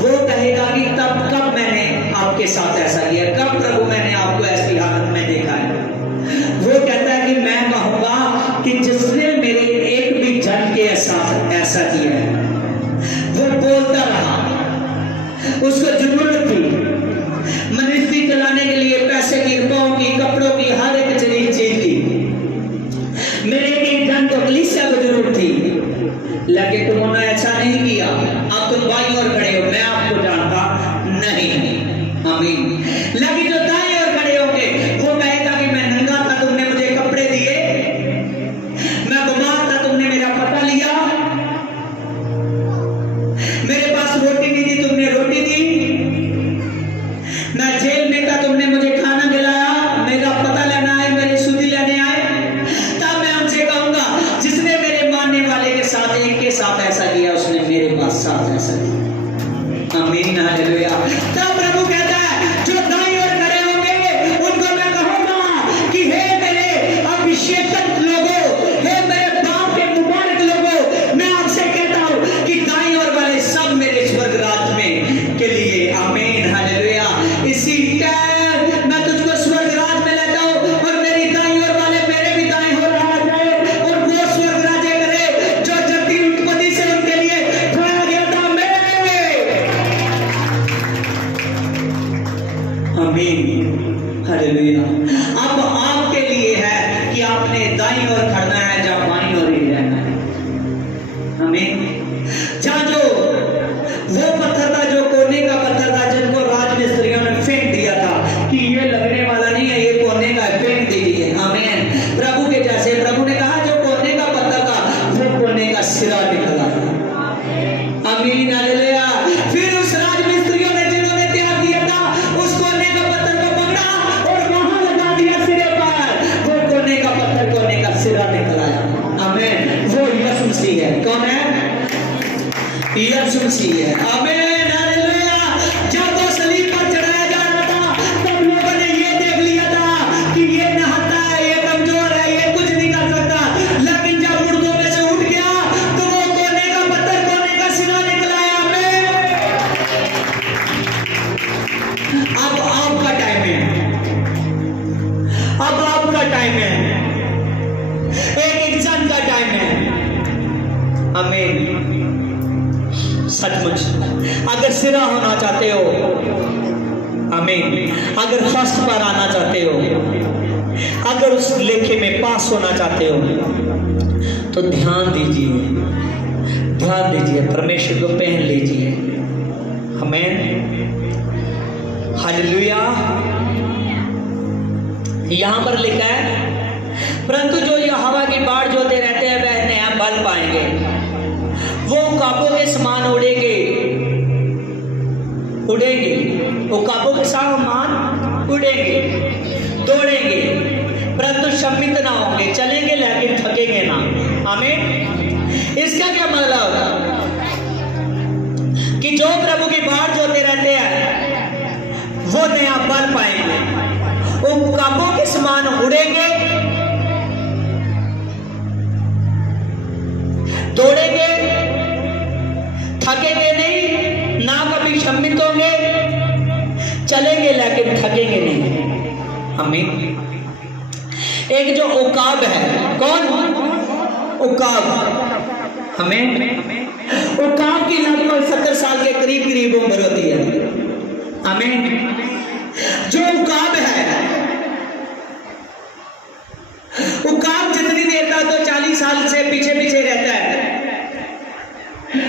वो कहेगा कि तब कब मैंने आपके साथ ऐसा किया, कब प्रभु मैंने आपको ऐसी हालत में देखा है। वो कहता है कि मैं कहूंगा कि जिसने मेरे एक भी जन के साथ ऐसा किया है, वो बोलता रहा, उसको जरूरत थी मिनिस्ट्री चलाने के लिए पैसे की, रुपयों की, कपड़ों की, हर एक चीज की। मेरे एक जन को कलीसिया को जरूरत थी, लेकिन तुमने ऐसा नहीं किया। अब तुम बाईं ओर खड़े हो, मैं आपको जानता नहीं। आमीन। लेकिन जो दाईं ओर खड़े होंगे, वो कहेगा कि मैं नंगा था, तुमने मुझे कपड़े दिए, मैं बीमार था, तुमने मेरा पता लिया, मेरे पास रोटी नहीं दी, तुमने रोटी दी, मैं जेल में था, तुमने मुझे खाना खिलाया, मेरा पता लेना आए, मेरी सुधी लेने आए। तब मैं उनसे कहूंगा जिसने मेरे मानने वाले के साथ, एक के साथ ऐसा किया, उसने मेरे पास साथ ऐसा किया। आमीन। हालेलुया। तब प्रभु कहता है जो दाईं ओर खड़े होंगे उनको मैं कहूंगा कि हे मेरे अभिषेकित लोगों, हे मेरे बाप के मुबारक लोगों, मैं आपसे कहता हूं कि दाईं ओर वाले सब मेरे स्वर्ग राज में के लिए। आमीन। हालेलुया। इसी टाइम मैं तुझको स्वर्ग राज में लेता हूं, और मेरी दाईं ओर वाले मेरे भी दाईं ओर आ जाए, और वो स्वर्ग राज्य करे जो जगती उत्पत्ति से उनके लिए खोया गया था। आमीन। हालेलुया। अब आपके लिए है कि आपने दाईं ओर खड़ना है या बाईं ओर ही रहना है। आमीन। जहां जो वो पत्थर था, जो कोने का पत्थर था, जिनको राजमिस्त्रियों ने फेंक दिया था कि ये लगने वाला नहीं है, ये कोने का, फेंक दीजिए। आमीन। प्रभु के जैसे प्रभु ने कहा जो कोने का पत्थर था, वो कोने का सिरा निकला। आमीन। हालेलुया। फिर उस राजमिस्त्रियों ने जिन्होंने तैयार किया था, उस कोने का पत्थर को पकड़ा और वहां लगा दिया सिरे पर, वो कोने का पत्थर, कोने का सिरा निकल आया। टाइम है, एक इंसान का टाइम है। आमीन। सचमुच अगर सिरा होना चाहते हो, आमीन, अगर फर्स्ट पर आना चाहते हो, अगर उस लेखे में पास होना चाहते हो, तो ध्यान दीजिए, ध्यान दीजिए, परमेश्वर को पहन लीजिए। आमीन, हालेलुया। यहां पर लिखा है, परंतु जो यहोवा की बाट जोते रहते हैं वह नया बल पाएंगे, वो उकाबों के समान उड़ेंगे, उड़ेंगे, उकाबों के समान उड़ेंगे, दौड़ेंगे, परंतु शमित ना होंगे, चलेंगे लेकिन थकेंगे ना। आमीन। इसका क्या मतलब? कि जो प्रभु की बाट जोते रहते हैं वो नया बल पाएंगे, उकाबों के समान उड़ेंगे, दौड़ेंगे, थकेंगे नहीं, ना कभी शमित होंगे, चलेंगे लेकिन थकेंगे नहीं। आमीन। एक जो उकाब है, कौन? उकाब। हमें उकाब की लगभग 70 साल के करीब उम्र होती है। आमीन। जो उकाब है, उकाब जितनी देर तक तो 40 साल से पीछे पीछे रहता है,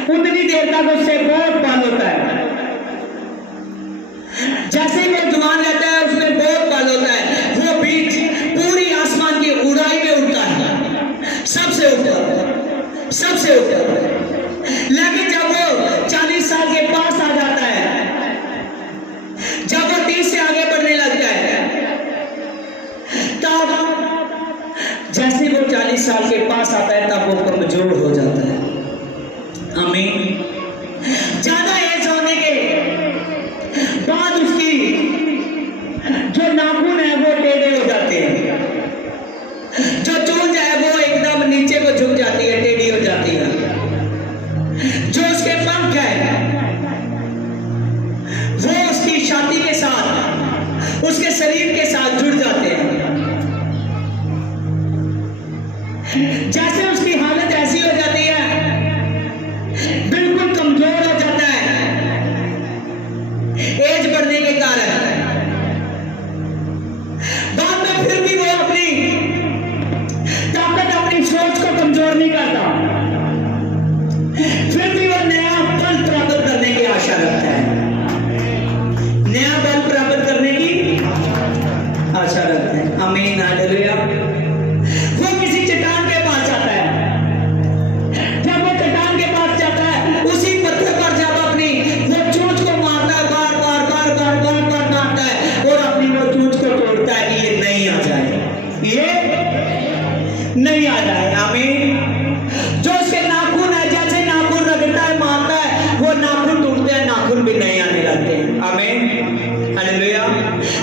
उतनी देर तक उससे बहुत बल होता है। जैसे ही वो जवान रहता है उसमें बहुत बल होता है, वो बीच पूरी आसमान की ऊंचाई में उड़ता है, सबसे ऊपर, सबसे ऊपर। लेकिन जब वो 40 साल के पास आ जाता है, जब वो 30 से आगे बढ़ने लगता है, तब जैसे वो 40 साल के पास आता है तब वो कमजोर हो जाता है। आमीन। ज्यादा एज होने के बाद उसकी जो नाखून है वो टेढ़े हो जाते हैं, जो चोंच है वो एकदम नीचे को झुक जाती है, टेढ़ी हो जाती है, जो उसके पंख है वो उसकी छाती के साथ, उसके शरीर के साथ जुड़ जाते हैं। जैसे उसकी हालत ऐसी हो जाती है, बिल्कुल कमजोर हो जाता है एज बढ़ने के कारण। बाद में फिर भी वो अपनी ताकत, अपनी सोच को कमजोर नहीं करता, फिर भी वो नया बल प्राप्त करने की आशा रखता है, नया बल प्राप्त करने की आशा रखता है। आमीन, हालेलुया। वो किसी चट्टान के पास जाता है, जब वो चट्टान के पास जाता है, उसी पत्थर पर जब अपनी वो चोंच को मारता है, बार बार बार बार बार बार मारता है और अपनी वो चोंच को तोड़ता है कि ये नहीं आ जाए, ये नहीं आ जाए। आमीन। जो उसके नाखून है, जैसे नाखून रगड़ता है, मारता है, वो नाखून टूटते हैं, नाखून भी नहीं आने लगते हैं। आमीन, हालेलुया।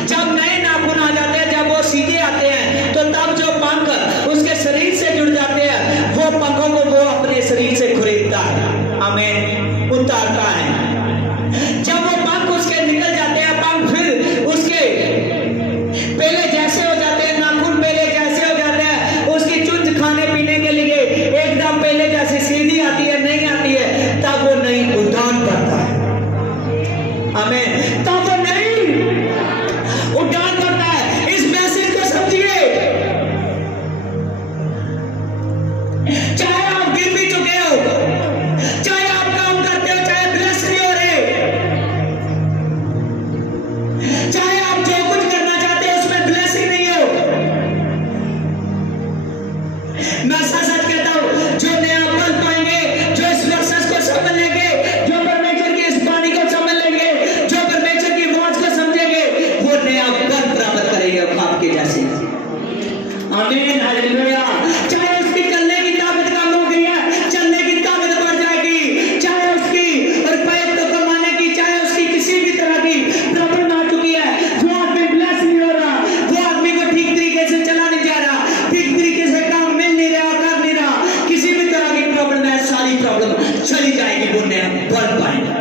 जब नए नाखून आ जाते हैं, जब वो सीधे आते हैं, तो तब जो पंख उसके शरीर से जुड़ जाते हैं, वो पंखों को वो अपने शरीर से खरीदता है। आमीन, उतारता है। जब वो पंख उसके निकल जाते हैं, पंख फिर उसके पहले जैसे हो जाते हैं, नाखून पहले जैसे हो जाते हैं, उसकी चुंझ खाने पीने के लिए एकदम पहले जैसे सीधी आती है, नहीं आती है, तब वो नई उड़ान भरता है। आमीन, तब वो नई उड़ान भरता है। इस मैसेज को समझिए। चाहे आप गिर भी चुके हो, चाहे आप काम करते हो, चाहे ब्लेस नहीं हो रहे, चाहे आप जो कुछ करना चाहते हो उसमें ब्लेसिंग नहीं हो, मैं सच कहता हूं, जो नया बल पाएंगे, जो इस वर्षस को समझ लेंगे, जो परमेश्वर की इस वाणी को समझ लेंगे, जो परमेश्वर की आवाज को समझेंगे, वो नया बल प्राप्त करेंगे उकाब के जैसे। आमीन, हालेलुया। चाहे उसकी चलने की ताकत कम हो गई है, चलने की ताकत बढ़ जाएगी, चाहे उसकी रुपए तो कमाने की, चाहे उसकी किसी भी तरह की प्रॉब्लम आ चुकी है, वो आदमी ब्लेस नहीं हो रहा, वो आदमी को ठीक तरीके से चला नहीं जा रहा, ठीक तरीके से काम मिल नहीं रहा, कर नहीं रहा, किसी भी तरह की प्रॉब्लम है, सारी प्रॉब्लम चली जाएगी, वो नया बल पाएगा।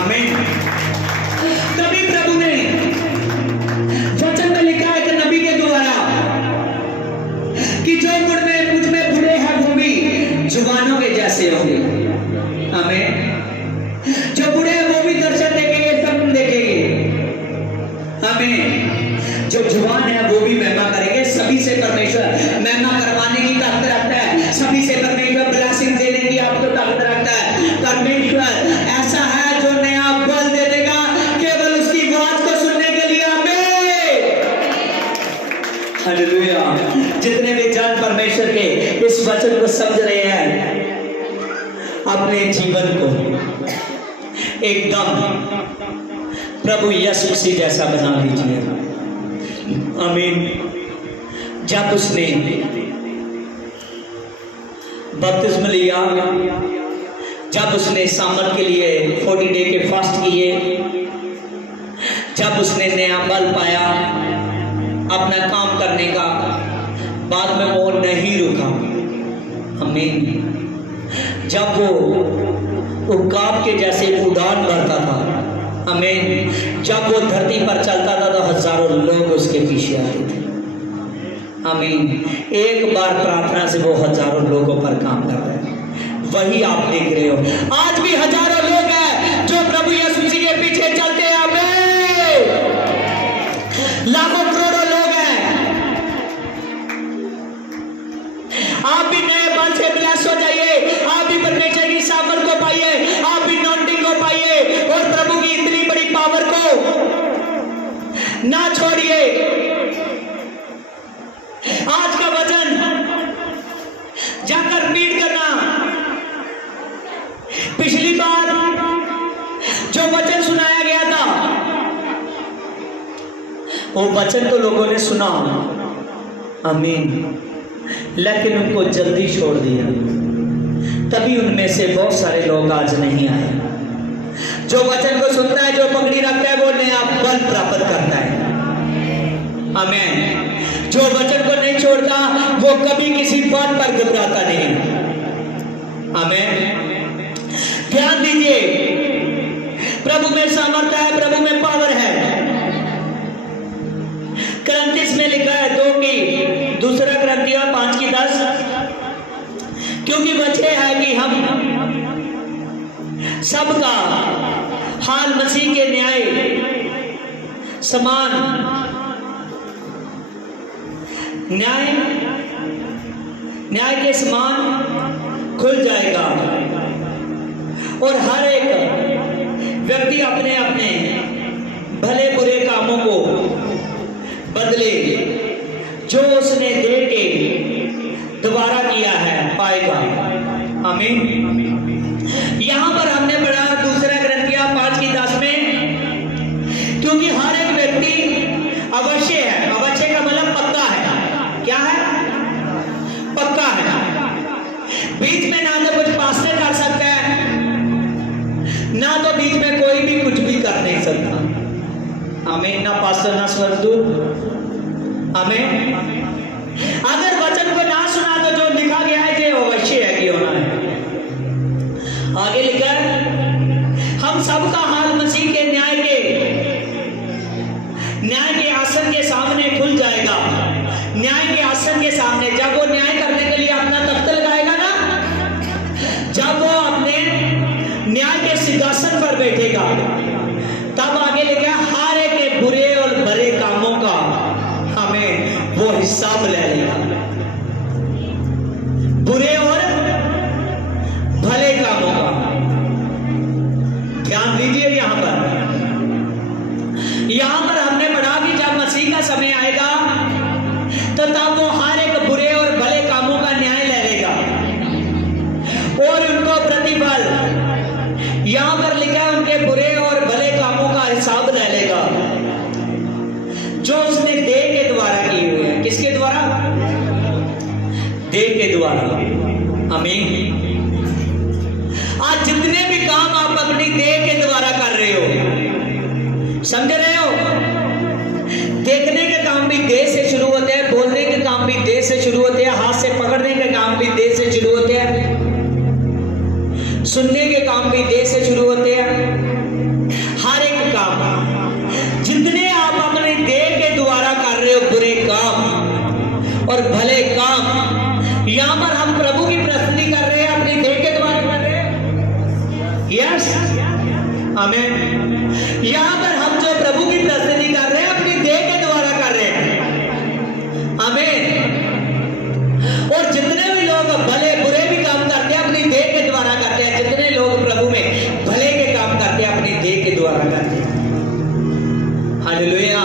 आमीन। तभी प्रभु ने वचन में लिखा है कि नबी के द्वारा समझ रहे हैं अपने जीवन को एकदम प्रभु यीशु मसीह जैसा बना लीजिए। आमीन। जब उसने बपतिस्म लिया, जब उसने सामर्थ के लिए 40 डे के फास्ट किए, जब उसने नया बल पाया अपना काम करने का, बाद में वो नहीं रुका। आमीन। जब वो उकाब के जैसे उड़ान भरता था, आमीन, जब वो धरती पर चलता था तो हजारों लोग उसके पीछे आते थे। आमीन। एक बार प्रार्थना से वो हजारों लोगों पर काम कर रहे हैं। वही आप देख रहे हो। आज भी हजारों लोग हैं जो प्रभु यीशु मसीह के पीछे चलते हैं। आमीन। लाखों करोड़ों लोग हैं। आप भी नए बल से ब्लेस हो जाइए। आप भी परमेश्वर की सामर्थ को पाइए, आप भी नॉन्टिंग को पाइए और प्रभु की इतनी बड़ी पावर को ना छोड़िए। आज का वचन जाकर रीड करना। पिछली बार जो वचन सुनाया गया था वो वचन तो लोगों ने सुना, आमीन, लेकिन उनको जल्दी छोड़ दिया। तभी उनमें से बहुत सारे लोग आज नहीं आए। जो वचन को सुनता है, जो पकड़ी रखता है, वो नया बल प्राप्त करता है। आमीन। जो वचन को नहीं छोड़ता वो कभी किसी बात पर घबराता नहीं। आमीन। ध्यान दीजिए, प्रभु में सामर्थ है, प्रभु में पावर है। करंथिस में लिखा है 2 करंथिया 5:10, क्योंकि वजह है कि हम सबका हाल मसीह के न्याय के समान खुल जाएगा और हर एक व्यक्ति अपने अपने भले बुरे कामों को बदले जो उसने दे के दोबारा किया है पाएगा। आमीन। यहां पर हमने पढ़ा 2 करंथिया 5:10 में, क्योंकि हर एक व्यक्ति अवश्य है। अवश्य का मतलब पक्का है। क्या है? पक्का है। बीच में ना तो कुछ पास्टर कर सकता है, ना तो बीच में कोई भी कुछ भी कर नहीं सकता। आमीन। ना पास्टर, ना स्वर्गदूत। आमीन। अगर वचन को ना सुना तो जो लिखा गया है कि अवश्य है कि होना है। आगे लिखा है, हम सबका हाल मसीह के न्याय के आसन के सामने खुल जाएगा। न्याय के आसन के सामने, जब वो न्याय करने के लिए अपना तख्त लगाएगा ना, जब वो अपने न्याय के सिंहासन पर बैठेगा, तब आगे लिखा हर एक के बुरे और भले कामों का हमें वो हिसाब ले लेगा। बुरे और भले कामों का ध्यान दीजिए। यहां पर हमने पढ़ा कि जब मसीह का समय आएगा तो तब वो हर एक बुरे और भले कामों का न्याय ले लेगा और उनको प्रतिफल, यहां पर लिखा है, उनके बुरे और भले कामों का हिसाब ले लेगा जो उसने देह के द्वारा किए हुए हैं। किसके द्वारा? देह के द्वारा। आमीन। आज जितने भी काम आप अपनी देह के द्वारा कर रहे हो, समझ रहे हो? देखने के काम भी देह से शुरू होते हैं, बोलने के काम भी देह से शुरू होते हैं, हाथ से पकड़ने के काम भी देह से शुरू होते हैं, सुनने के काम भी देह से शुरू होते हैं। हर एक काम जितने आप अपने देह के द्वारा कर रहे हो, बुरे काम और भले काम, यहां पर हम प्रभु की प्रस्तुति कर रहे हैं, अपनी देह के द्वारा कर रहे हैं। यस, आमीन। यहां पर हम जो प्रभु की प्रस्तुति कर रहे हैं, अपनी देह के द्वारा कर रहे हैं। आमीन। और जितने भी लोग भले बुरे भी काम करते हैं, अपनी देह के द्वारा करते हैं। जितने लोग प्रभु में भले के काम करते हैं, अपनी देह के द्वारा करते हैं। हालेलुया।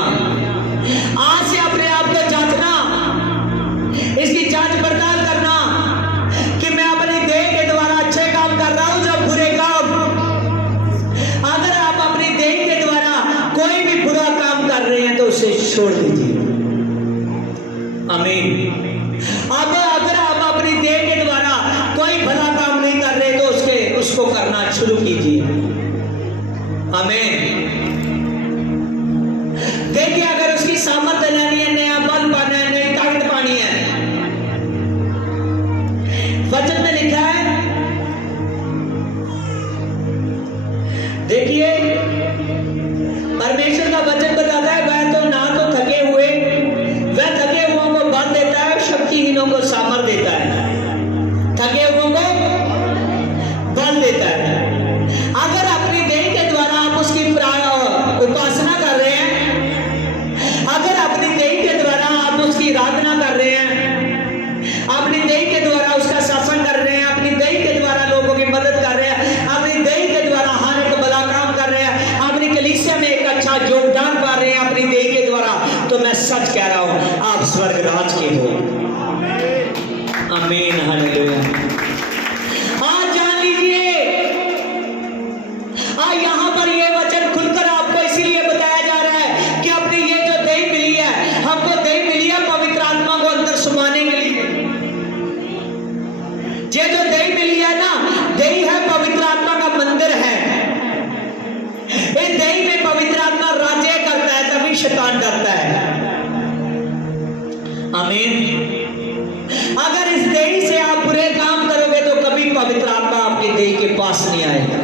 आज से अपने आप को जांचना, इसकी जांच पड़ताल करना कि मैं छोड़ दीजिए। आमीन। अब अगर आप अपनी देह के द्वारा कोई भला काम नहीं कर रहे तो उसको करना शुरू कीजिए। आमीन। देखिए, अगर उसकी सामर्थ्य लेनी है, नया बल पाना है, नई ताकत पानी है, वचन में लिखा है, देखिए परमेश्वर का वचन बताता है, वह तो ना तो थके हुए, वह थके हुओं को बल देता है, शक्तिहीनों को सामर्थ देता है। थके हुओं को बल देता है। अगर अपनी देह के द्वारा आप उसकी उपासना कर रहे हैं, अगर अपनी देह के द्वारा आप उसकी आराधना कर रहे हैं, अपनी देह के द्वारा उसका शासन कर रहे हैं, अपनी देह के द्वारा लोगों की मदद कर रहे हैं, अपनी देह के द्वारा हर एक भला काम कर रहे हैं, अपनी कलीसिया में एक अच्छा योगदान पा रहे हैं अपनी देह के द्वारा, तो मैं सच कह रहा हूं, आप स्वर्ग राज के हो। आमीन। हालेलुया। आज जान लीजिए, यहां पर ये वचन खुलकर आपको इसीलिए बताया जा रहा है कि अपनी ये जो देह मिली है, हमको देह मिली है पवित्र आत्मा को अंदर सुमाने के लिए। ये जो देह मिली है ना, देह है पवित्र आत्मा का मंदिर है। इस देह में पवित्र आत्मा राज्य करता है, तभी शैतान डरता है। आमीन। अगर इस देह से आप बुरे काम करोगे तो कभी पवित्र आत्मा आपके देह के पास नहीं आएगा।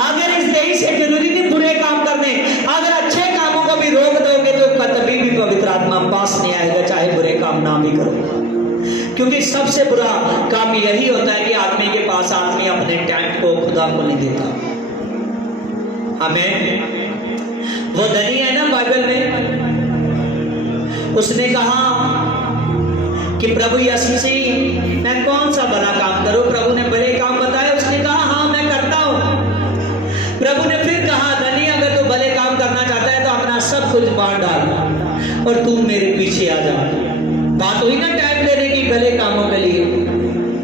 अगर इस देह से जरूरी नहीं बुरे काम करने, अगर अच्छे कामों को भी रोक दोगे तो कभी भी पवित्र आत्मा पास नहीं आएगा, चाहे बुरे काम ना भी करो। क्योंकि सबसे बुरा काम यही होता है कि आदमी के पास आदमी अपने टाइम को खुदा को नहीं देता। हमें वो धनी है ना बाइबल में, उसने कहा कि प्रभु यीशु मसीह मैं कौन सा भला काम करूं? प्रभु ने बड़े काम बताए, उसने कहा हाँ मैं करता हूं। प्रभु ने फिर कहा, धनी अगर तू भले काम करना चाहता है तो अपना सब कुछ बांट डाल और तू मेरे पीछे आ जा। बात हुई ना टाइम देने की भले कामों के लिए।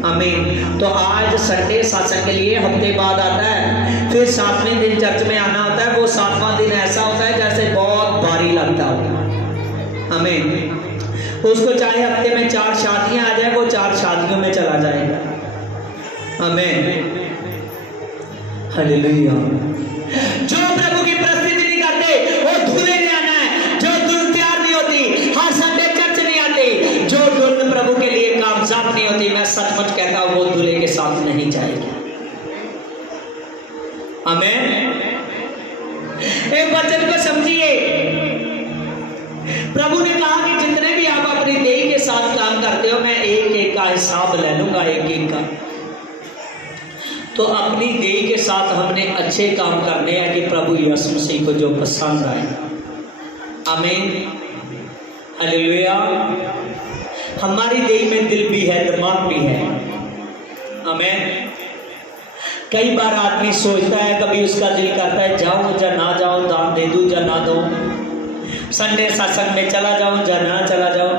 आमीन। तो आज संडे शासन के लिए हफ्ते बाद आता है, फिर 7वें दिन चर्च में आना होता है। वो 7वां दिन ऐसा होता है जैसे बहुत भारी लगता हो। आमीन। उसको चाहे हफ्ते में 4 शादियां आ जाए, वो 4 शादियों में चला जाएगा। आमीन। हालेलुया। जो प्रभु की प्रस्तुति नहीं करते वो धूले में आना है। जो धुन तैयार नहीं होती, हर संडे चर्च नहीं आती, जो धुन प्रभु के लिए कामयाब नहीं होती, मैं सचमुच कहता हूं वो दूल्हे के साथ नहीं जाएगी। आमीन। एक वचन को समझिए, प्रभु ने कहा कि जितने भी आप अपनी देह के साथ काम करते हो, मैं एक एक का हिसाब ले लूंगा, एक एक का। तो अपनी देह के साथ हमने अच्छे काम करने हैं कि प्रभु यीशु मसीह को जो पसंद आए। आमीन। हालेलुया। हमारी देह में दिल भी है, दिमाग भी है। आमीन। कई बार आदमी सोचता है, कभी उसका दिल करता है जाऊं या ना जाऊं, दान दे दूं या ना दूं, संडे सत्संग में चला जाऊं या ना चला जाऊं।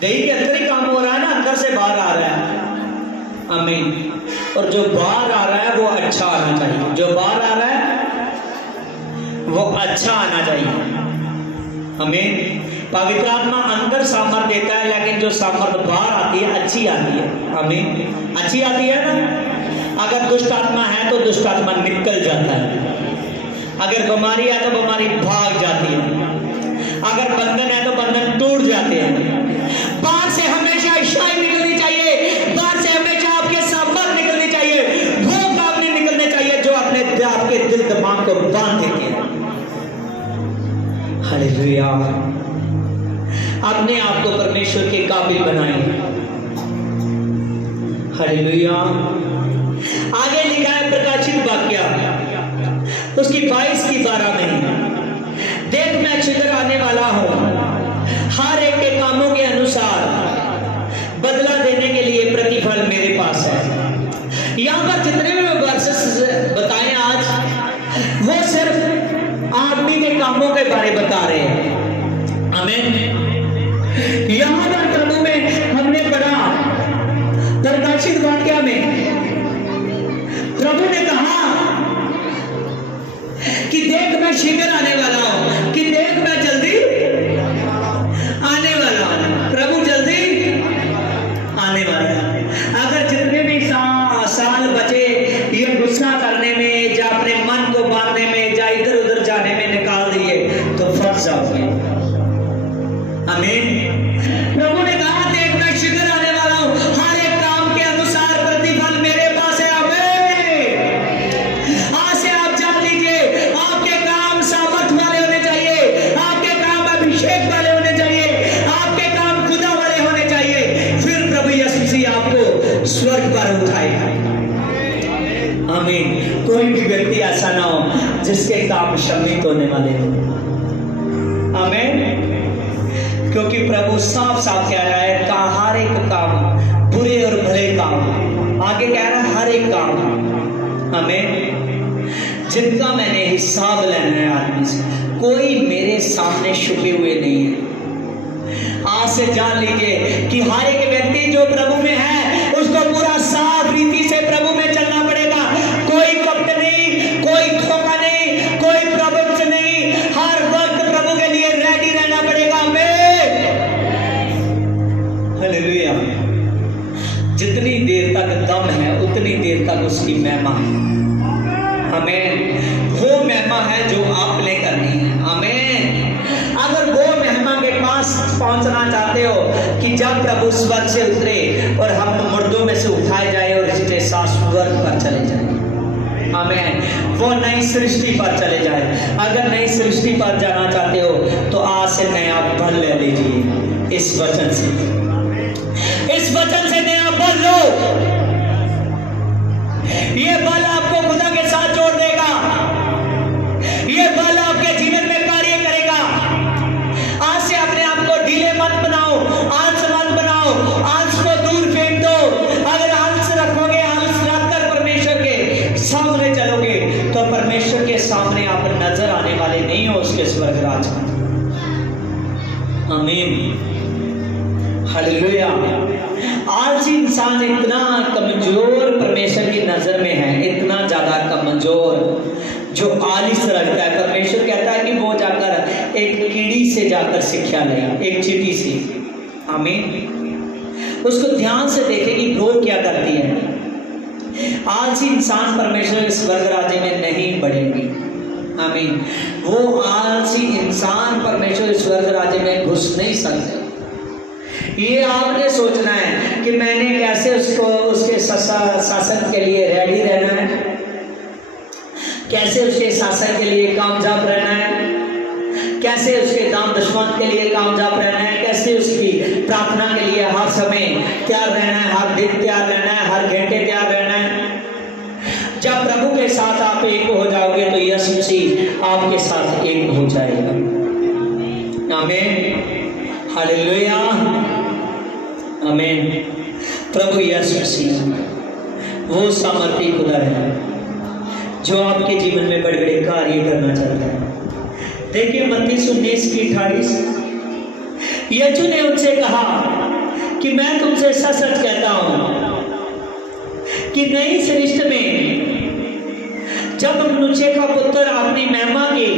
देह के अंदर ही काम हो रहा है ना, अंदर से बाहर आ रहा है। आमीन। और जो बाहर आ रहा है वो अच्छा आना चाहिए, जो बाहर आ रहा है वो अच्छा आना चाहिए। आमीन। पवित्र आत्मा अंदर सामर्थ देता है, लेकिन जो सामर्थ बाहर आती है अच्छी आती है। आमीन। अच्छी आती है ना। अगर दुष्ट आत्मा है तो दुष्ट आत्मा निकल जाता है, अगर बीमारी है तो बीमारी भाग जाती है, अगर बंधन है तो बंधन टूट जाते हैं। बाहर से हमेशा अच्छाई निकलनी चाहिए, बाहर से हमेशा आपके सामर्थ निकलनी चाहिए, वो काम नहीं निकलने चाहिए जो आपके दिल दिमाग को बांध देते हैं। हालेलुया। अपने आप को परमेश्वर के काबिल बनाएं। हालेलुया। आगे लिखा है प्रकाशित वाक्य उसकी 22 की 12 में, देख मैं शीघ्र आने वाला हूं, हर एक के कामों के अनुसार बदला देने के लिए प्रतिफल मेरे पास है। यहां पर जितने भी वर्सेस बताए आज, वो सिर्फ आदमी के कामों के बारे बता रहे हैं। आमीन। यहां पर प्रभु में हमने पढ़ा प्रकाशित वाक्य में प्रभु ने कहा कि देख मैं शीघ्र आने वाला हूं। व्यक्ति ऐसा ना हो जिसके काम सम्मिलित होने वाले हो। आमीन। क्योंकि प्रभु साफ साफ कह रहा है का हर एक काम, बुरे और भले काम, आगे कह रहा है हर एक काम, आमीन, जिनका मैंने हिसाब लेना है आदमी से, कोई मेरे सामने छुपे हुए नहीं है। आज से जान लीजिए कि हर एक व्यक्ति जो प्रभु में है उसको पूरा साफ रीति से प्रभु में चलना पड़ेगा। कोई कपट नहीं, कोई धोखा नहीं, कोई प्रपंच नहीं, हर वक्त प्रभु के लिए रेडी रहना पड़ेगा। हालेलुया। जितनी देर तक दम है उतनी देर तक उसकी महिमा है। हमें वो महिमा है जो आपने करनी है। हमें अगर वो महिमा के पास पहुंचना चाहते हो कि जब प्रभु स्वर्ग से उतरे और हम मुर्दों में से उठाए जाए और इसके साथ स्वर्ग पर चले जाए, हमें वो नई सृष्टि पर चले जाए। अगर नई सृष्टि पर जाना चाहते हो तो आज से नया बल ले लीजिए। इस वचन से नया बल लो। ये बल आपको खुदा के साथ जोड़ देगा। ये बल आपके जीवन में कार्य करेगा। आज से अपने आप को ढीले मत बनाओ, आलस मत बनाओ, आलस को दूर फेंक दो। अगर आलस रखोगे, आलस रखकर परमेश्वर के सामने चलोगे तो परमेश्वर के सामने आप नजर आने वाले नहीं हो उसके स्वर्ग राज में। आमीन। हालेलुया। आलसी इंसान इतना कमजोर परमेश्वर की नजर में है, इतना ज्यादा कमजोर, जो आलिस रखता है। परमेश्वर कहता है कि वो जाकर एक कीड़ी से जाकर शिक्षा ले, एक चींटी से। आमीन। उसको ध्यान से देखे कि वो क्या करती है। आलसी इंसान परमेश्वर के स्वर्ग राज्य में नहीं बढ़ेगी। आमीन। वो आलसी इंसान परमेश्वर के स्वर्ग राज्य में घुस नहीं सकते। ये आपने सोचना है कि मैंने कैसे उसको उसके शासन के लिए रेडी रहना है, कैसे उसके शासन के लिए कामयाब रहना है, कैसे उसके दाम दुश्मन के लिए कामयाब रहना है, कैसे उसकी प्रार्थना के लिए हर समय तैयार रहना है, हर दिन तैयार रहना है, हर घंटे तैयार रहना है। जब प्रभु के साथ आप एक हो जाओगे तो यीशु मसीह आपके साथ एक हो जाएगा। आमीन। हालेलुया। आमीन। प्रभु यीशु मसीह वो सामर्थी खुदा है जो आपके जीवन में बड़े बड़े कार्य करना चाहता है। देखिए मत्ती 19:28, यीशु ने उनसे कहा कि मैं तुमसे सच सच कहता हूं कि नई सृष्टि में जब मनुष्य का पुत्र अपनी महिमा के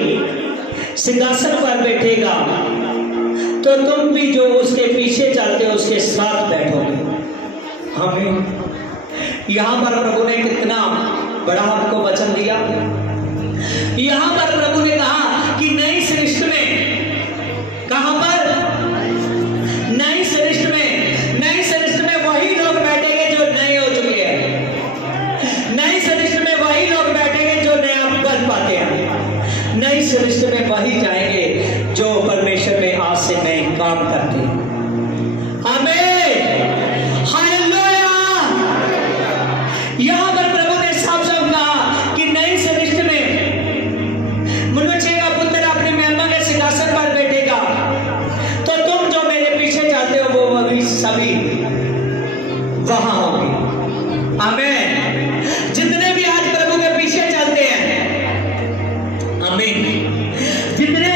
सिंहासन पर बैठेगा तो तुम भी जो उसके पीछे चलते हो उसके साथ बैठोगे। हमें यहां पर प्रभु ने कितना बड़ा आपको वचन दिया। यहां पर प्रभु ने कहा कि नई सृष्टि में, कहां पर? नई सृष्टि में। नई सृष्टि में वही लोग बैठेंगे जो नए हो चुके हैं। नई सृष्टि में वही लोग बैठेंगे जो नया बल पाते हैं। नई सृष्टि में वही जाएंगे जो परमेश्वर में आज से नए काम करते हैं। आमीन। हालेलुया। यहां पर प्रभु ने साफ साफ कहा कि नई सृष्टि में मनुष्य का पुत्र अपने महिमा के सिंहासन पर बैठेगा तो तुम जो मेरे पीछे जाते हो वो अभी सभी वहां होंगे। आमीन। जितने भी आज प्रभु के पीछे चलते हैं, आमीन, जितने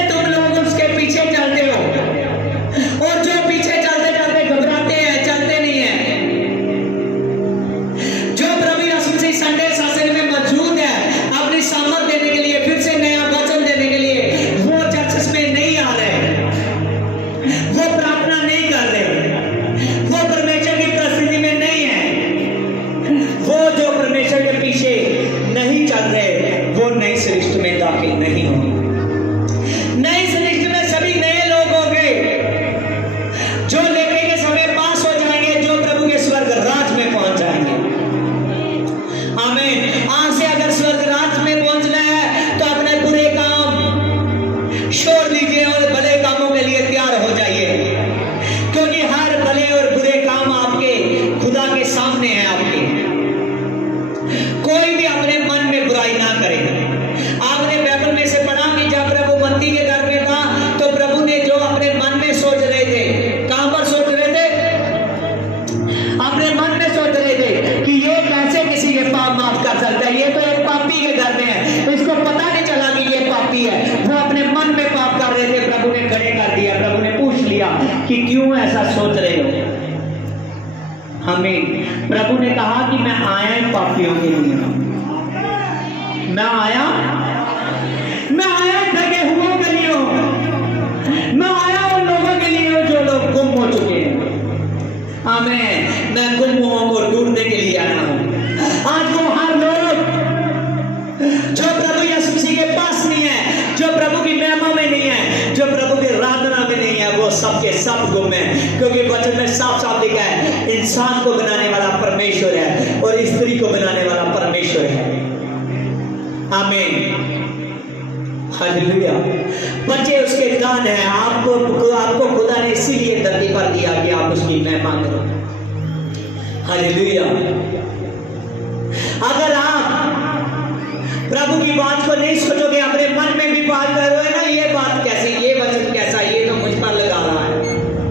क्यों ऐसा सोच रहे हो? हमें प्रभु ने कहा कि मैं आया इन पापियों के लिए, मैं आया थके हुओं के लिए, मैं आया उन लोगों के लिए जो लोग गुम हो चुके हैं। आमीन। मैं गुम हुओं को ढूंढने के लिए आया हूं। आज वो हर लोग जो प्रभु यीशु मसीह के पास नहीं है, जो प्रभु की महिमा में नहीं है, जो प्रभु की आराधना में नहीं है, वो सब के सब गुम है। क्योंकि वचन में साफ साफ लिखा है, इंसान को बनाने वाला परमेश्वर है और स्त्री को बनाने वाला परमेश्वर है। आमीन। हालेलुया। बच्चे उसके दान है। आपको खुदा ने इसीलिए धरती पर दिया कि आप उसकी महिमा करो। हालेलुया। अगर आप प्रभु की बात को नहीं सोचोगे, अपने मन में भी बात करोगे ना, ये बात कैसी, ये वचन कैसा, ये तो मुझ पर लगा रहा है।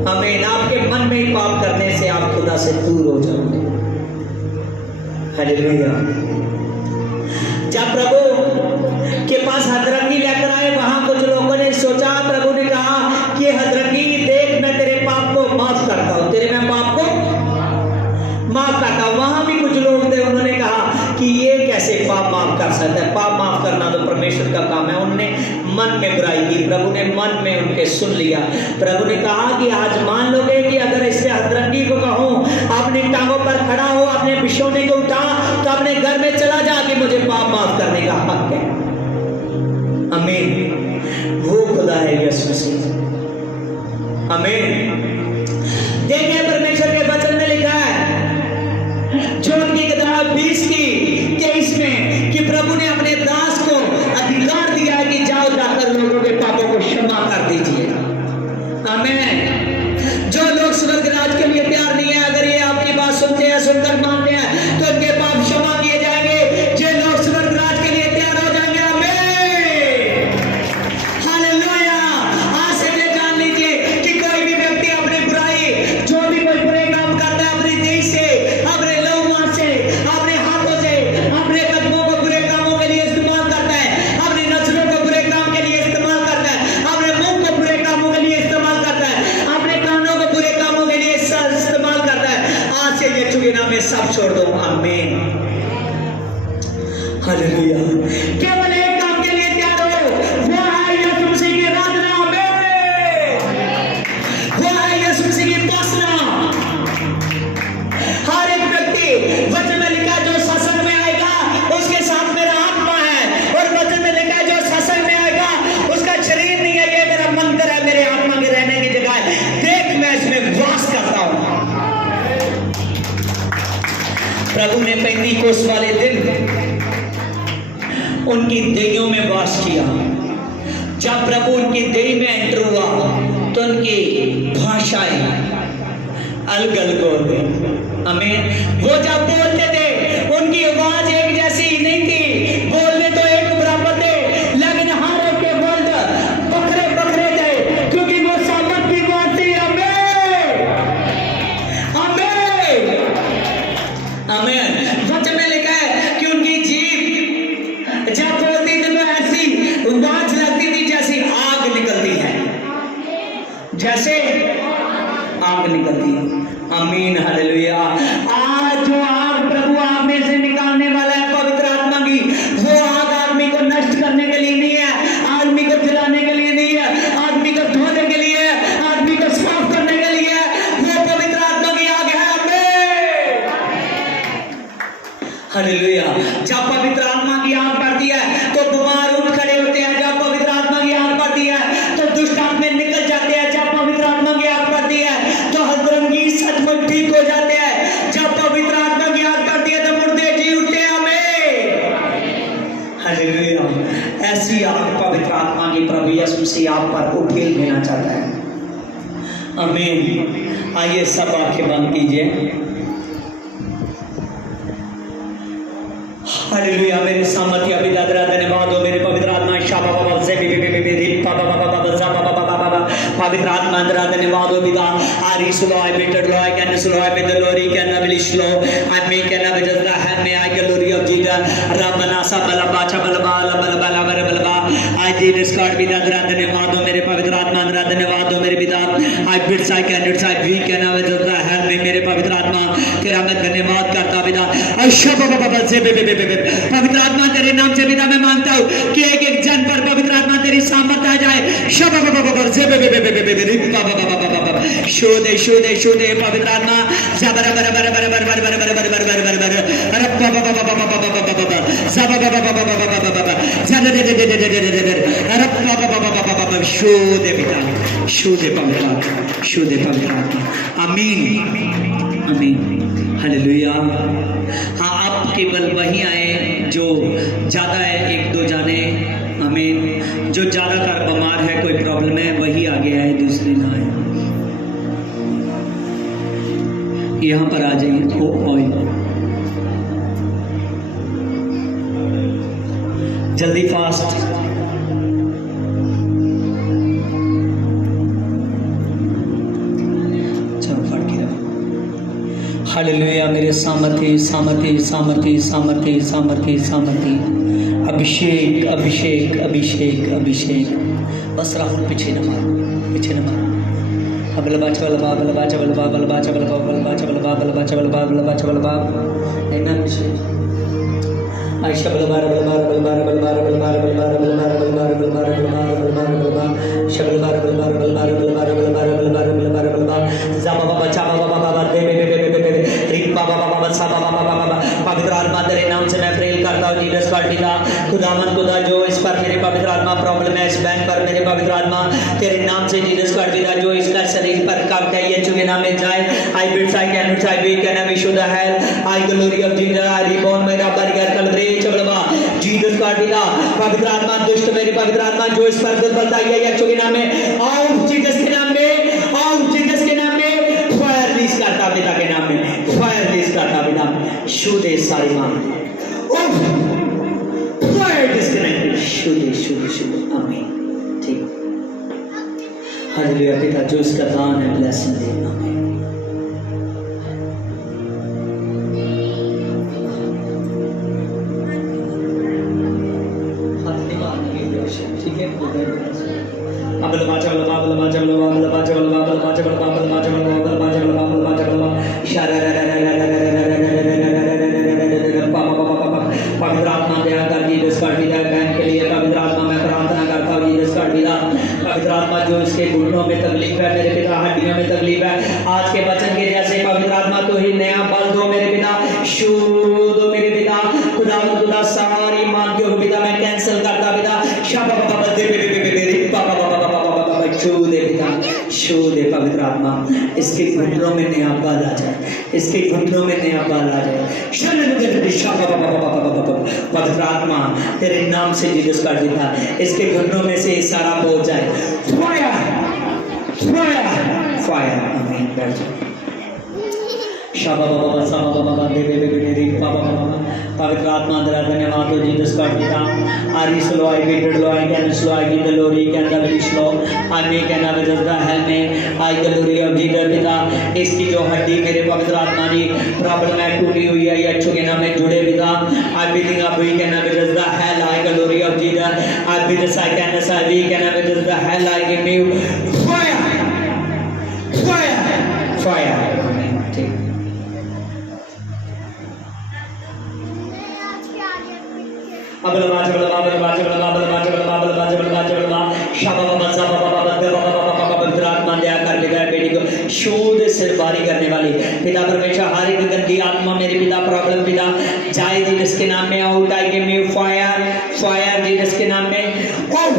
आमीन। आपके मन में ही पाप करने से आप खुदा से दूर हो जाओगे। हालेलुया। जब प्रभु के पास हदरंगी लेकर आए, वहां कुछ लोगों ने सोचा, प्रभु ने कहा कि हदरंगी देख, मैं तेरे पाप को माफ करता हूं, तेरे मैं पाप को माफ करता हूं। वहां भी कुछ लोग थे, उन्होंने कहा कि ये कैसे पाप माफ कर सकता है, पाप माफ करना तो परमेश्वर का काम है। उन्होंने मन में बुराई की, प्रभु ने मन में उनके सुन लिया। प्रभु ने कहा कि आज मान लोगे कि अगर इससे हदरंगी को कहूं अपनी टांगों पर खड़ा हो, अपने बिछौने को उठा, तो अपने घर में चला जा कि मुझे पाप माफ करने का हक है। आमीन। वो खुदा है यीशु मसीह। आमीन। देखिए परमेश्वर के वचन में लिखा है, जोन की किताब 20 की 23 में, कि प्रभु ने अपने दास को अधिकार दिया है कि जाओ जाकर लोगों के पापों को क्षमा कर दीजिए। आमीन। जो लोग स्वर्ग राज के लिए तैयार नहीं है, अगर ये आपकी बात सुनते हैं, सुनकर मानते हैं, तो उनके पाप क्षमा किए जाएंगे। जो लोग स्वर्ग राज के लिए तैयार हो जाएंगे। आमीन। हालेलुया। आज से ये जान लीजिए कि कोई भी व्यक्ति अपनी बुराई, जो भी कोई बुरे काम करता है, अपनी देह से, अपने लहू से, अपने हाथों से, अपने कदमों को बुरे कामों के लिए इस्तेमाल करता है, अपनी नजरों को बुरे काम के लिए इस्तेमाल करता है, अपने मुंह को बुरे कामों के लिए इस्तेमाल करता है, अपने कानों को बुरे कामों के लिए इस्तेमाल करता है, आज से ये चुगना में सब छोड़ दो। आमीन। हालेलुया। केवल एक काम के लिए तैयार हो, वो है यीशु मसीह की आराधना। आमीन। वो है यीशु मसीह की उपासना। हर एक व्यक्ति, वचन में लिखा है, जो सत्संग में आएगा उसके साथ मेरा आत्मा है, और वचन में लिखा है जो सत्संग में आएगा उसका शरीर नहीं है, ये मेरा मंदिर है, मेरे आत्मा के रहने की जगह है। देख, मैं इसमें वास करता हूं। प्रभु ने पेंतीकोस्त वाले दिन उनकी देहियों में वास किया। जब प्रभु उनकी देह में एंटर हुआ तो उनकी भाषाएं अलग अलग हो गई। आमीन। वो जब बोलते थे, उनकी आवाज एक जैसी नहीं थी, बोलने तो एक बराबर थे, लेकिन हर एक के वर्ड बखरे बखरे थे, क्योंकि वो सामत की बात थी। आमीन। आमीन। आमीन। वचन में लिखा है कि उनकी जीभ जब बोलती थी तो ऐसी आवाज लगती थी जैसी आग निकलती है, जैसे आग निकलती है। आमीन। हालेलुया। आज जो आग प्रभु आप में से निकालने वाला है पवित्र आत्मा की, वो आग आदमी को नष्ट करने के लिए नहीं है, आदमी को जलाने के लिए नहीं है, आदमी को धोने के लिए है, आदमी को साफ करने के लिए है। वो पवित्र आत्मा की आग है। आमीन। हालेलुया। जब पवित्र आत्मा की आग बढ़ती है तो बीमार उठ खड़े होते हैं। जब पवित्र आत्मा की आग बढ़ती है तो दुष्ट आत्मा निकल जाते हैं। जब पवित्र आत्मा की आग बढ़ती है तो हदरंगी सचमुच ठीक हो जाते हैं। जब पवित्र आत्मा की आग बढ़ती है तो मुर्दे जी उठते हैं। आमीन। हालेलुया। ऐसी आग पवित्र आत्मा की प्रभु यीशु मसीह आप पर उठेल देना चाहता है। आमीन। आइए सब आंखें बंद कीजिए। हालेलुया। मेरे सामर्थ्य पिता धन्यवाद हो, मेरे पवित्र आत्मा शाबा बाबा से पवित्र आत्मा धन्यवाद हो पिता। आरी स्लो आई बेटर लो आई कैन स्लो आई विद लोरी कैन विल स्लो आई मे कैन विद द हैंड में आई ग्लोरी ऑफ जीसस रबना सा बला बाचा बलबा बलबा बलबा आई डिड स्कॉट पिता धन्यवाद हो, मेरे पवित्र आत्मा धन्यवाद हो, मेरे पिता आई बिट्स आई कैन कि एक एक जन पर पवित्र आत्मा तेरी सामर्थ आ जाए। शोधे शोधे शोधे पवित्र आत्मा शोधे पिता, शोधे पवित्र आत्मा, शोधे पवित्र आत्मा। आमीन आमीन हालेलुया। हाँ, आप केवल वही आए जो ज़्यादा है, एक दो जाने। आमीन। जो ज़्यादातर बीमार है, कोई प्रॉब्लम है, वही आगे आए, दूसरे ना आए। यहाँ पर आ जाइए। ओ ऑयल जल्दी फास्ट। हालेलुया। मेरे सामर्थी सामर्थी सामर्थी सामर्थी सामर्थी सामर्थी अभिषेक अभिषेक अभिषेक अभिषेक। बस राहुल पीछे न मार, पीछे न मार। बलबा चबलबा बलबा चबलबा बलबा चबलबा बलबा चबलबा बलबा चबलबा बलबा चबलबा। नैना पीछे आयशा बलबा बलबा बलबा बलबा बलबा बलबा बलबा बलबा बलबा बलबा बलबा बलबा शबलबा बलबा बलबा बलबा बलबा बलबा बलबा बलबा जाबा बाबा चाबा बाबा दे बे बे बे रिप बाबा बाबा साबा बाबा बाबा। पवित्र आत्मा तेरे नाम से मैं प्रेल करता हूँ जीसस का खुदावन खुदा जो इस पर मेरे पवित्र आत्मा प्रॉब्लम है, इस बैंक पर मेरे पवित्र आत्मा तेरे नाम से जीसस का जो इसका शरीर पर कब्ज है, यीशु के नाम में जाए। I bits I can bits I we can I wish the health I glory of Jesus I reborn मेरा बर्गर कलब्रे चबलबा जीसस का पवित्र आत्मा दुष्ट मेरी पवित्र आत्मा जो इस पर दुर्बलता है, यीशु के नाम में आओ, जीसस के नाम में आओ, जीसस के नाम में फायर रिलीज करता पिता के नाम में फायर रिलीज करता पिता। शुदे सारी मां फायर डिस्कनेक्टेड शुदे शुदे शुदे। आमीन। ठीक। हालेलुया। पिता जो इसका दान है ब्लेसिंग दे। आमीन। ठीक है। पवित्र आत्मा दया कर जीसस का बहन के लिए पवित्र आत्मा मैं प्रार्थना करता हूँ जीसस का पवित्र आत्मा जो इसके घुटनों में तकलीफ है मेरे पिता, हड्डियों में तकलीफ है, आज के वचन के जैसे पवित्र आत्मा तो ही नया बल दो मेरे पिता, शू दो मेरे पिता। खुदा खुदा सारी मान के पिता मैं कैंसिल करता पिता। शाबा बाबा दे बाबा शू दे पिता, शू दे पवित्र आत्मा। इसके घुटनों में नया बल आ जाए, इसके घुटनों में नया बल आ जाए। पवित्र आत्मा तेरे नाम से जीसस कर देता, इसके घुटनों में से सारा बोझ जाए। Fire fire fire. आमीन। बैठ जाओ। शाबा बाबा साबा बाबा दे बे बे रे बाबा बाबा। पवित्र आत्मा तेरा धन्यवाद हो जीसस का पिता। आरी स्लो आई वेटेड लो आई कैन स्लो आई गिव द लोरी कैन द वेरी स्लो आई मे कैन हैव जस्ट द हेल्प में आई द लोरी ऑफ जीसस पिता। इसकी जो हड्डी मेरे पवित्र आत्मा की प्रॉब्लम है टूटी हुई है, यीशु के नाम में जुड़े पिता। I believe up we can have just the help I the glory of Jesus. I believe I can सा we can have just the help I give you fire fire fire. ठीक। शोध सिर बारी करने वाली पिता परमेश्वर हर एक गंदी आत्मा मेरे पिता प्रॉब्लम पिता जाए जीसस के नाम में out I give you fire fire Jesus के नाम में फायर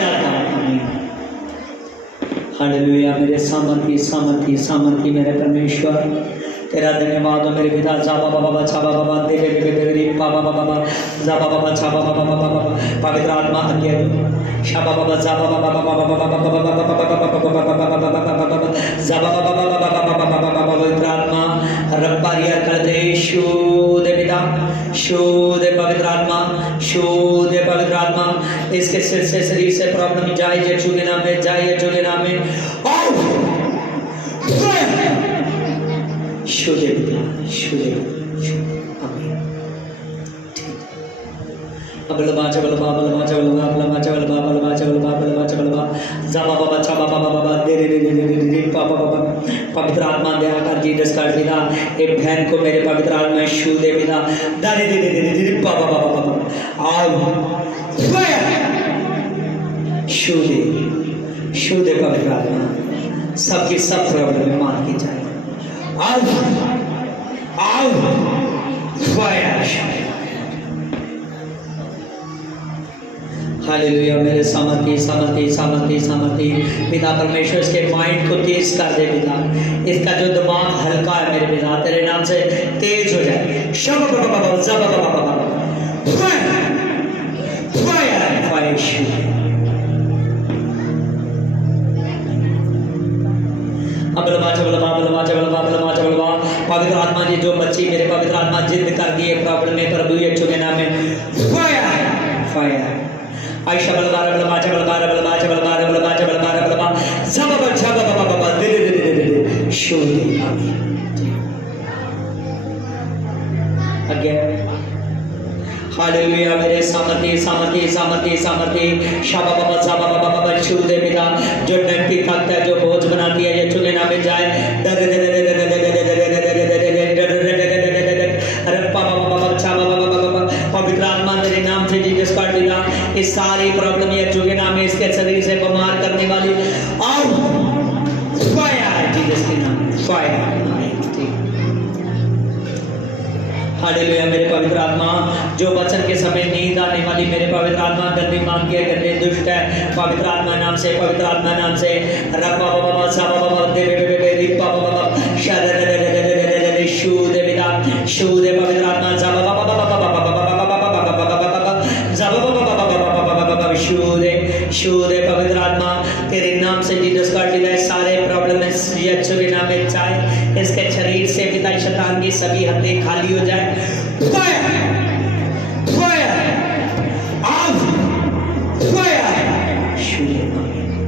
डालता हूं। हालेलुया। मेरे सामर्थी सामर्थी सामर्थी मेरे परमेश्वर तेरा धन्यवाद हो मेरे पिता। जाबा बाबा छाबा बाबा दे बे बे बे बाबा बाबा जाबा बाबा छाबा बाबा बाबा पवित्र आत्मा आज्ञा शाबा बाबा जाबा बाबा बाबा बाबा जाबा बाबा बाबा पवित्र आत्मा रब्बारिया कर दे। शुद्ध पिता, शुद्ध पवित्र आत्मा, शुद्ध पवित्र आत्मा इसके सिर से शरीर से प्रॉब्लम जाए यीशु के नाम में, जाए यीशु के नाम में। शुद्ध पिता, शुद्ध। आमीन। अबलबा चबलबा बलबा चबलबा बलबा चबलबा बलबा चबलबा बलबा चबलबा जाबा बाबा छबा बाबा बाबा दे दे पापा बाबा पवित्र आत्मा दया कर जीसस कर पिता ए बहन को मेरे पवित्र आत्मा छू दे पिता दे दे दे दे पापा बाबा बाबा आओ छू दे पवित्र आत्मा सबकी सब प्रॉब्लम में मान की जाए आओ आओ फायर हालेलुया मेरे सामर्थी सामर्थी सामर्थी सामर्थी पिता परमेश्वर इसके माइंड को तेज कर दे पिता इसका जो दिमाग हल्का है मेरे पिता तेरे नाम से तेज हो जाए शब बाबा जब बाबा फायर फायर फायर पवित्र आत्मा जी जो बच्ची मेरे पवित्र आत्मा जिद कर दिए प्रॉब्लम में प्रभु यीशु के नाम में फायर फायर आयशा बलबारा बलबा चबलबारा बलबा चबलबारा बलबा चबलबारा बलबा जब बाबा दे शोधे अगेन हालेलुया मेरे सामर्थी सामर्थी सामर्थी सामर्थी शाबा बाबा जाबा बाबा बाबा छू दे पिता जो नंटी ताकत है जो बोझ बनाती है यीशु के नाम में जाए पवित्र आत्मा तेरे नाम से जीसस का पिता इस सारी प्रॉब्लम यीशु के नाम में इसके शरीर से बीमार करने वाली और फायर जीसस के नाम में फायर हालेलुया मेरे पवित्र आत्मा जो वचन के समय नींद आने वाली मेरे पवित्र आत्मा गंदी मांग के गंदे दुष्ट है पवित्र आत्मा नाम से पवित्र आत्मा नाम से रब्बा बाबा साबा बाबा दे रिप्पा बाबा शरदे शूदे पिता शूदे पवित्र आत्मा साबा बाबा शूदे पवित्र आत्मा तेरे नाम से जीसस का पिता सारे प्रॉब्लम यीशु के नाम में चाहे इसके शरीर से पिता शैतान की सभी हद्दें खाली हो जाए फायर फायर ऑफ फायर शूदे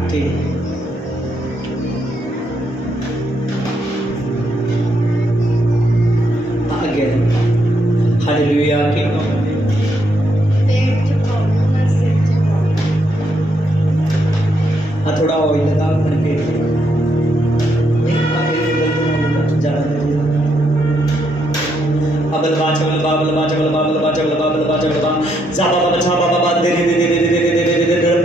ठीक अगेन हालेलुया की थोड़ा ऑयल लगा करके अबल बाचबल बाबल बाचबल बाबल बाचबल बाबल बाचबल बा जाबा बाबा छाबा बाबा दे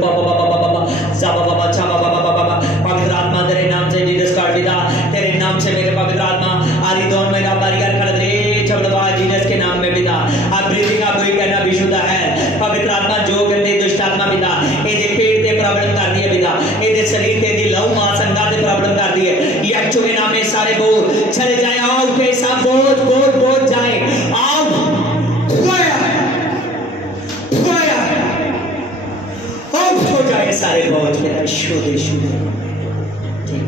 बाबा बाबा बाबा जाबा बाबा छाबा बाबा बाबा पवित्र आत्मा तेरे नाम से जीसस का पिता तेरे नाम से मेरे पवित्र आत्मा आरी दोन में बारियार खड़ दे छबलबा जीसस के नाम में पिता आप ब्रीथिंग आप कोई कहना विशुद्ध है पवित्र आत्मा जो गंदे दुष्ट आत्मा पिता ये पेट के प्रॉब्लम कर दिए पिता ये शरीर के लहू मां संगा के प्रॉब्लम कर दिए यीशु के नाम में सारे बोझ चले जाए आओ के सब बोझ बोझ बोझ जाए आओ फायर फायर हो जाए सारे बोझ मेरा शोधे शोधे ठीक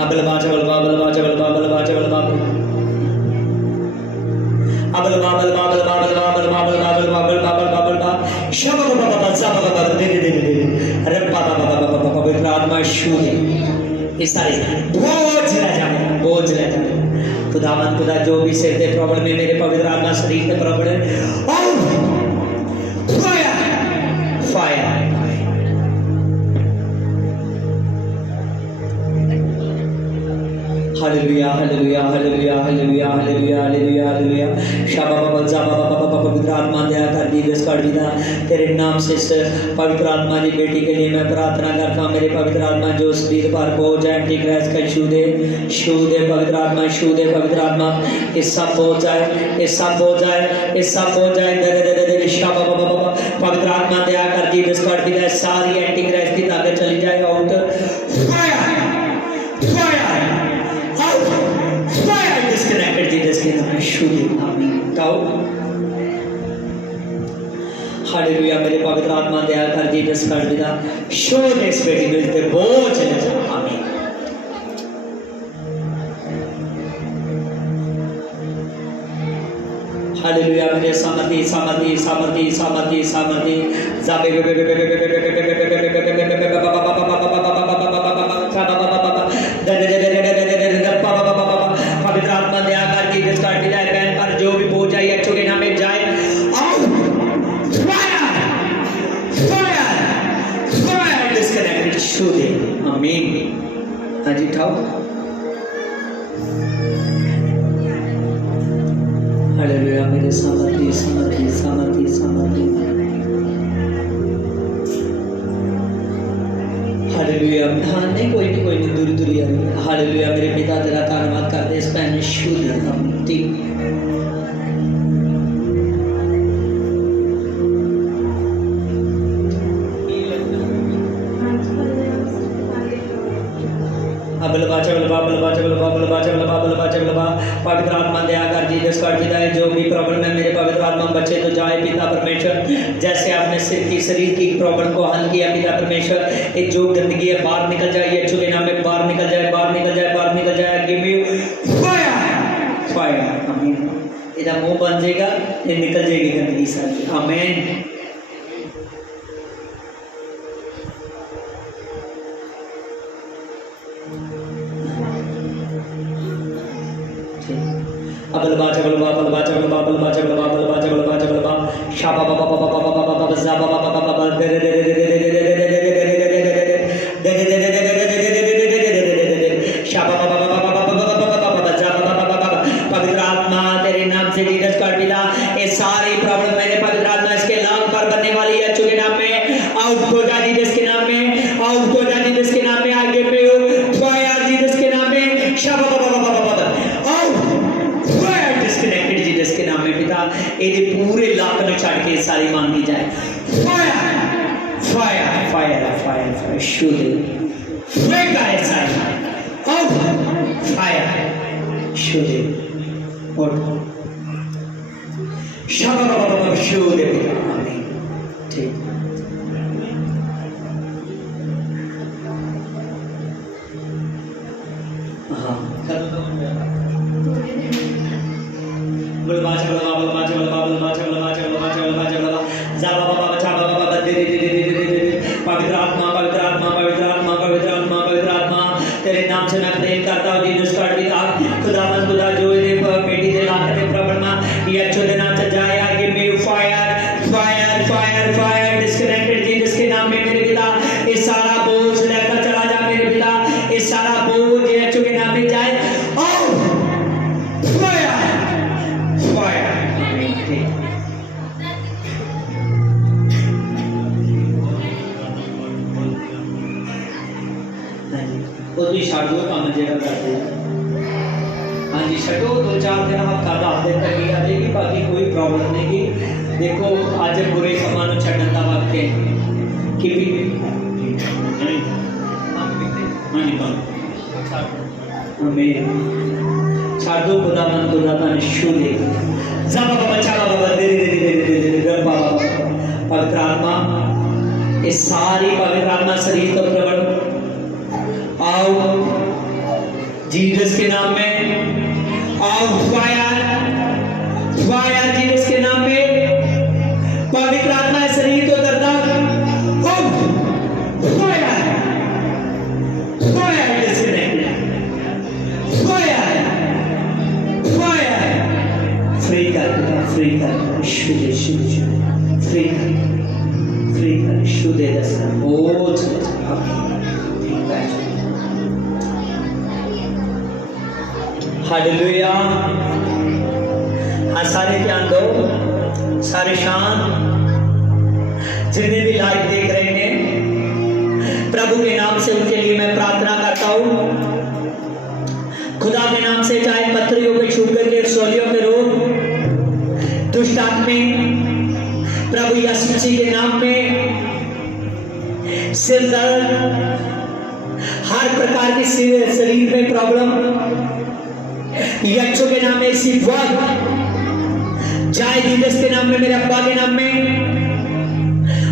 अबल बाजा बलबा बलबा बलबा बलबा बलबा अबल बाबल बाबल बाबल बाबल बाबल बाबल बाबल बाबल बाबल बा शब बाबा सब बाबा दे अरे बाबा बाबा बाबा पवित्र आत्मा शून्य इस सारे बोझ ले जाए खुदावंद खुदा जो भी सिर दे प्रॉब्लम है मेरे पवित्र आत्मा शरीर के problem fire fire hallelujah hallelujah hallelujah hallelujah hallelujah hallelujah hallelujah शाबा बाबा जाबा बाबा पवित्र आत्मा दया कर दी जिस कर दिया तेरे नाम से इस पवित्र आत्मा की बेटी के लिए मैं प्रार्थना करता हूँ मेरे पवित्र आत्मा जो शरीर पर बोझ है एंटीक्राइस्ट का छू दे पवित्र आत्मा छू दे पवित्र आत्मा इस सब हो जाए इस सब हो जाए इस सब हो जाए शाबा बाबा पवित्र आत्मा दया कर दी जिस कर दिया सारी एंटीक्राइस्ट की ताकत चली जाए out fire fire Fire disconnected Jesus के नाम में शून्य आमीन गाओ हालेलुया मेरे पवित्र आत्मा दया कर जीसस कर दिया शोध इस बेटी मिलते बोझ ले जा आमीन हालेलुया मेरे सामर्थी सामर्थी सामर्थी सामर्थी सामर्थी जाबे पवित्र आत्मा दया कर जीसस का पिता बहन पर जो भी बोझ है यीशु के नाम में जाए आमीन। हाँ जी उठाओ। हालेलुया मेरे सामर्थी सामर्थी सामर्थी सामर्थी। हालेलुया। हाँ नहीं कोई नहीं दूरी दूरी आ रही। हालेलुया मेरे पिता तेरा धन्यवाद करते इस पैन शुद्ध ठीक। पवित्र आत्मा दया कर जीसस कर पिता है जो भी प्रॉब्लम है मेरे पवित्र आत्मा बच्चे तो जाए पिता परमेश्वर। जैसे आपने शरीर की प्रॉब्लम को हल किया पिता परमेश्वर, एक जो गंदगी है बाहर निकल जाए यीशु के नाम में बाहर निकल जाए बाहर निकल जाए बाहर निकल जाए। Give me fire fire. आमीन। इधर मुंह बन जाएगा ये निकल जाएगी गंदगी सारी। आमीन। पवित्र आत्मा तेरे नाम से जीसस कर पिता ये सारी प्रॉब्लम मेरे पवित्र आत्मा इसके लाभ पर बनने वाली है यीशु के नाम में आउट हो जा जीसस के नाम में आउट हो जा जीसस के नाम में। आगे पे फायर जीसस के नाम में डिस्कनेक्टेड जीसस के नाम में पिता ये पूरे लाख में छाड़ के सारी मांगी जाए। Fire fire fire fire fire शुद्ध फेंका है सारी आउट फायर शुद्ध और शब्द शुद्ध पिता। आमीन। ठीक हाँ पवित्र आत्मा पवित्र आत्मा पवित्र आत्मा पवित्र आत्मा पवित्र आत्मा तेरे नाम से मैं प्रेम करता हूँ जीसस कर पिता खुदावंद खुदा जो बेटी दे लाते प्रॉब्लम ये अच्छे दिन आज जाए। Give me fire fire fire fire disconnected Jesus के नाम में मेरे पिता ये सारा बोझ लेकर चला जा मेरे पिता ये सारा बोझ यीशु के नाम में जाए। फायर फायर वो तो छड़ दो काम जो करते हैं। हाँ जी छो 2-4 दिन हफ्ता 10 दिन तक ही आ जाएगी बाकी कोई प्रॉब्लम नहीं की। देखो अज बुरे कामों छड्डन का वक्त है कि छड़ दो खुदा मन खुदा तन शुद्ध पवित्र आत्मा ये सारी पवित्र आत्मा शरीर को प्रबल आओ जीसस के नाम में आओ फायर फायर जीसस के नाम में पवित्र आत्मा शरीर को करता fire fire fire fire free कर शुद्ध शुद्ध फ्री कर शुद्ध दस्ता बोझ हालेलुया। हाँ सारे ध्यान दो सारे शान जितने भी लाइव देख रहे हैं प्रभु के नाम से उनके लिए मैं प्रार्थना करता हूँ। खुदा के नाम से चाहे पत्थरियों के शुगर के सोलियों के रोग दुष्ट आत्मे प्रभु यीशु मसीह के नाम में सिर दर्द हर प्रकार की शरीर में प्रॉब्लम यीशु के नाम में इसी वक्त जाए जीसस के नाम में मेरे अब्बा के नाम में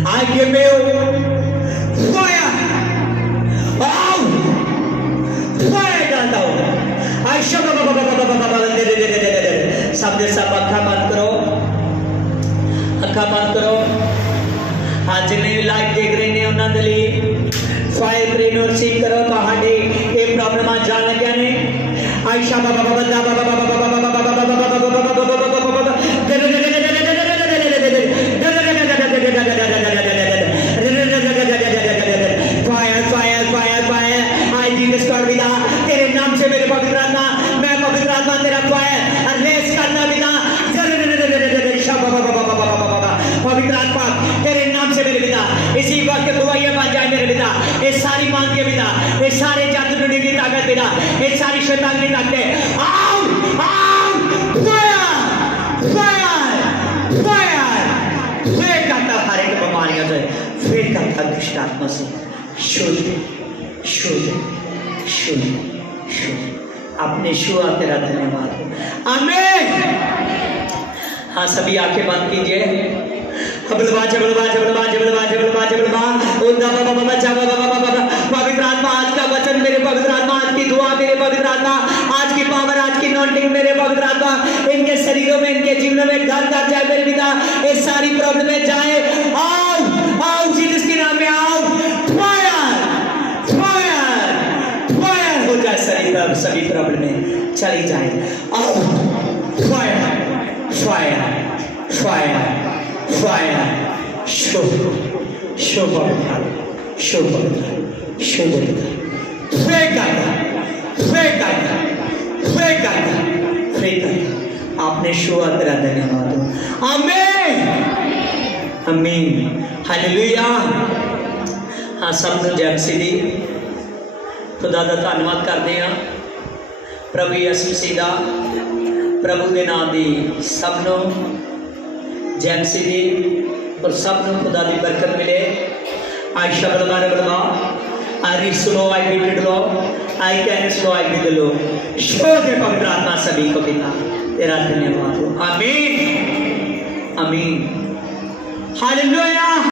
आई गिव यू फायर फायर डालता हूं। आई सब अखा बंद करो अखा बंद करो। हाँ जिन्हें भी लाइव देख रहे हैं उन्होंने लिए फायर प्रेन और सीख करो कहानी ये प्रॉब्लम जान लगे ने आयशा बाबा फायर फायर फायर फायर था दुष्ट आत्मा से शुद्ध शुद्ध शुद्ध शुद्ध। आपने छुआ, तेरा धन्यवाद। आमीन। हाँ, सभी आंखें बंद कीजिए। पवित्र आत्मा आज का वचन मेरे, पवित्र आत्मा आज की दुआ मेरे, पवित्र आत्मा आज की पावर, आज की नॉटिंग मेरे, पवित्र आत्मा इनके शरीरों में, इनके जीवनों में घर कर जाए मेरे पिता। ये सारी प्रॉब्लमें जाए। आओ आओ जीसस के नाम में आओ। फायर फायर फायर हो जाए शरीर पर, सभी प्रॉब्लमें चली जाए। आओ fire fire fire fire. Show show पवित्र, शो पवित्र, शो पवित्र। आपने शुआ, तेरा धन्यवाद हो। आमीन आमीन हालेलुया। हाँ, सब ਨੂੰ ਜੈ ਮਸੀਹ ਦੀ खुदा ਦਾ ਧੰਨਵਾਦ ਕਰਦੇ ਹਾਂ। ਪ੍ਰਭੂ ਯਿਸੂ ਮਸੀਹ ਦਾ, ਪ੍ਰਭੂ ਦੇ ਨਾਮ ਦੀ ਸਭ ਨੂੰ ਜੈ ਮਸੀਹ ਦੀ, और सब ਨੂੰ खुदा ਦੀ बरकत मिले। आई शब्द मारे बलवा, I read slow, I beat low, I can slow, I beat low. शो दे पवित्र आत्मा सभी को पिता, तेरा धन्यवाद हो। आमीन आमीन हालेलुया।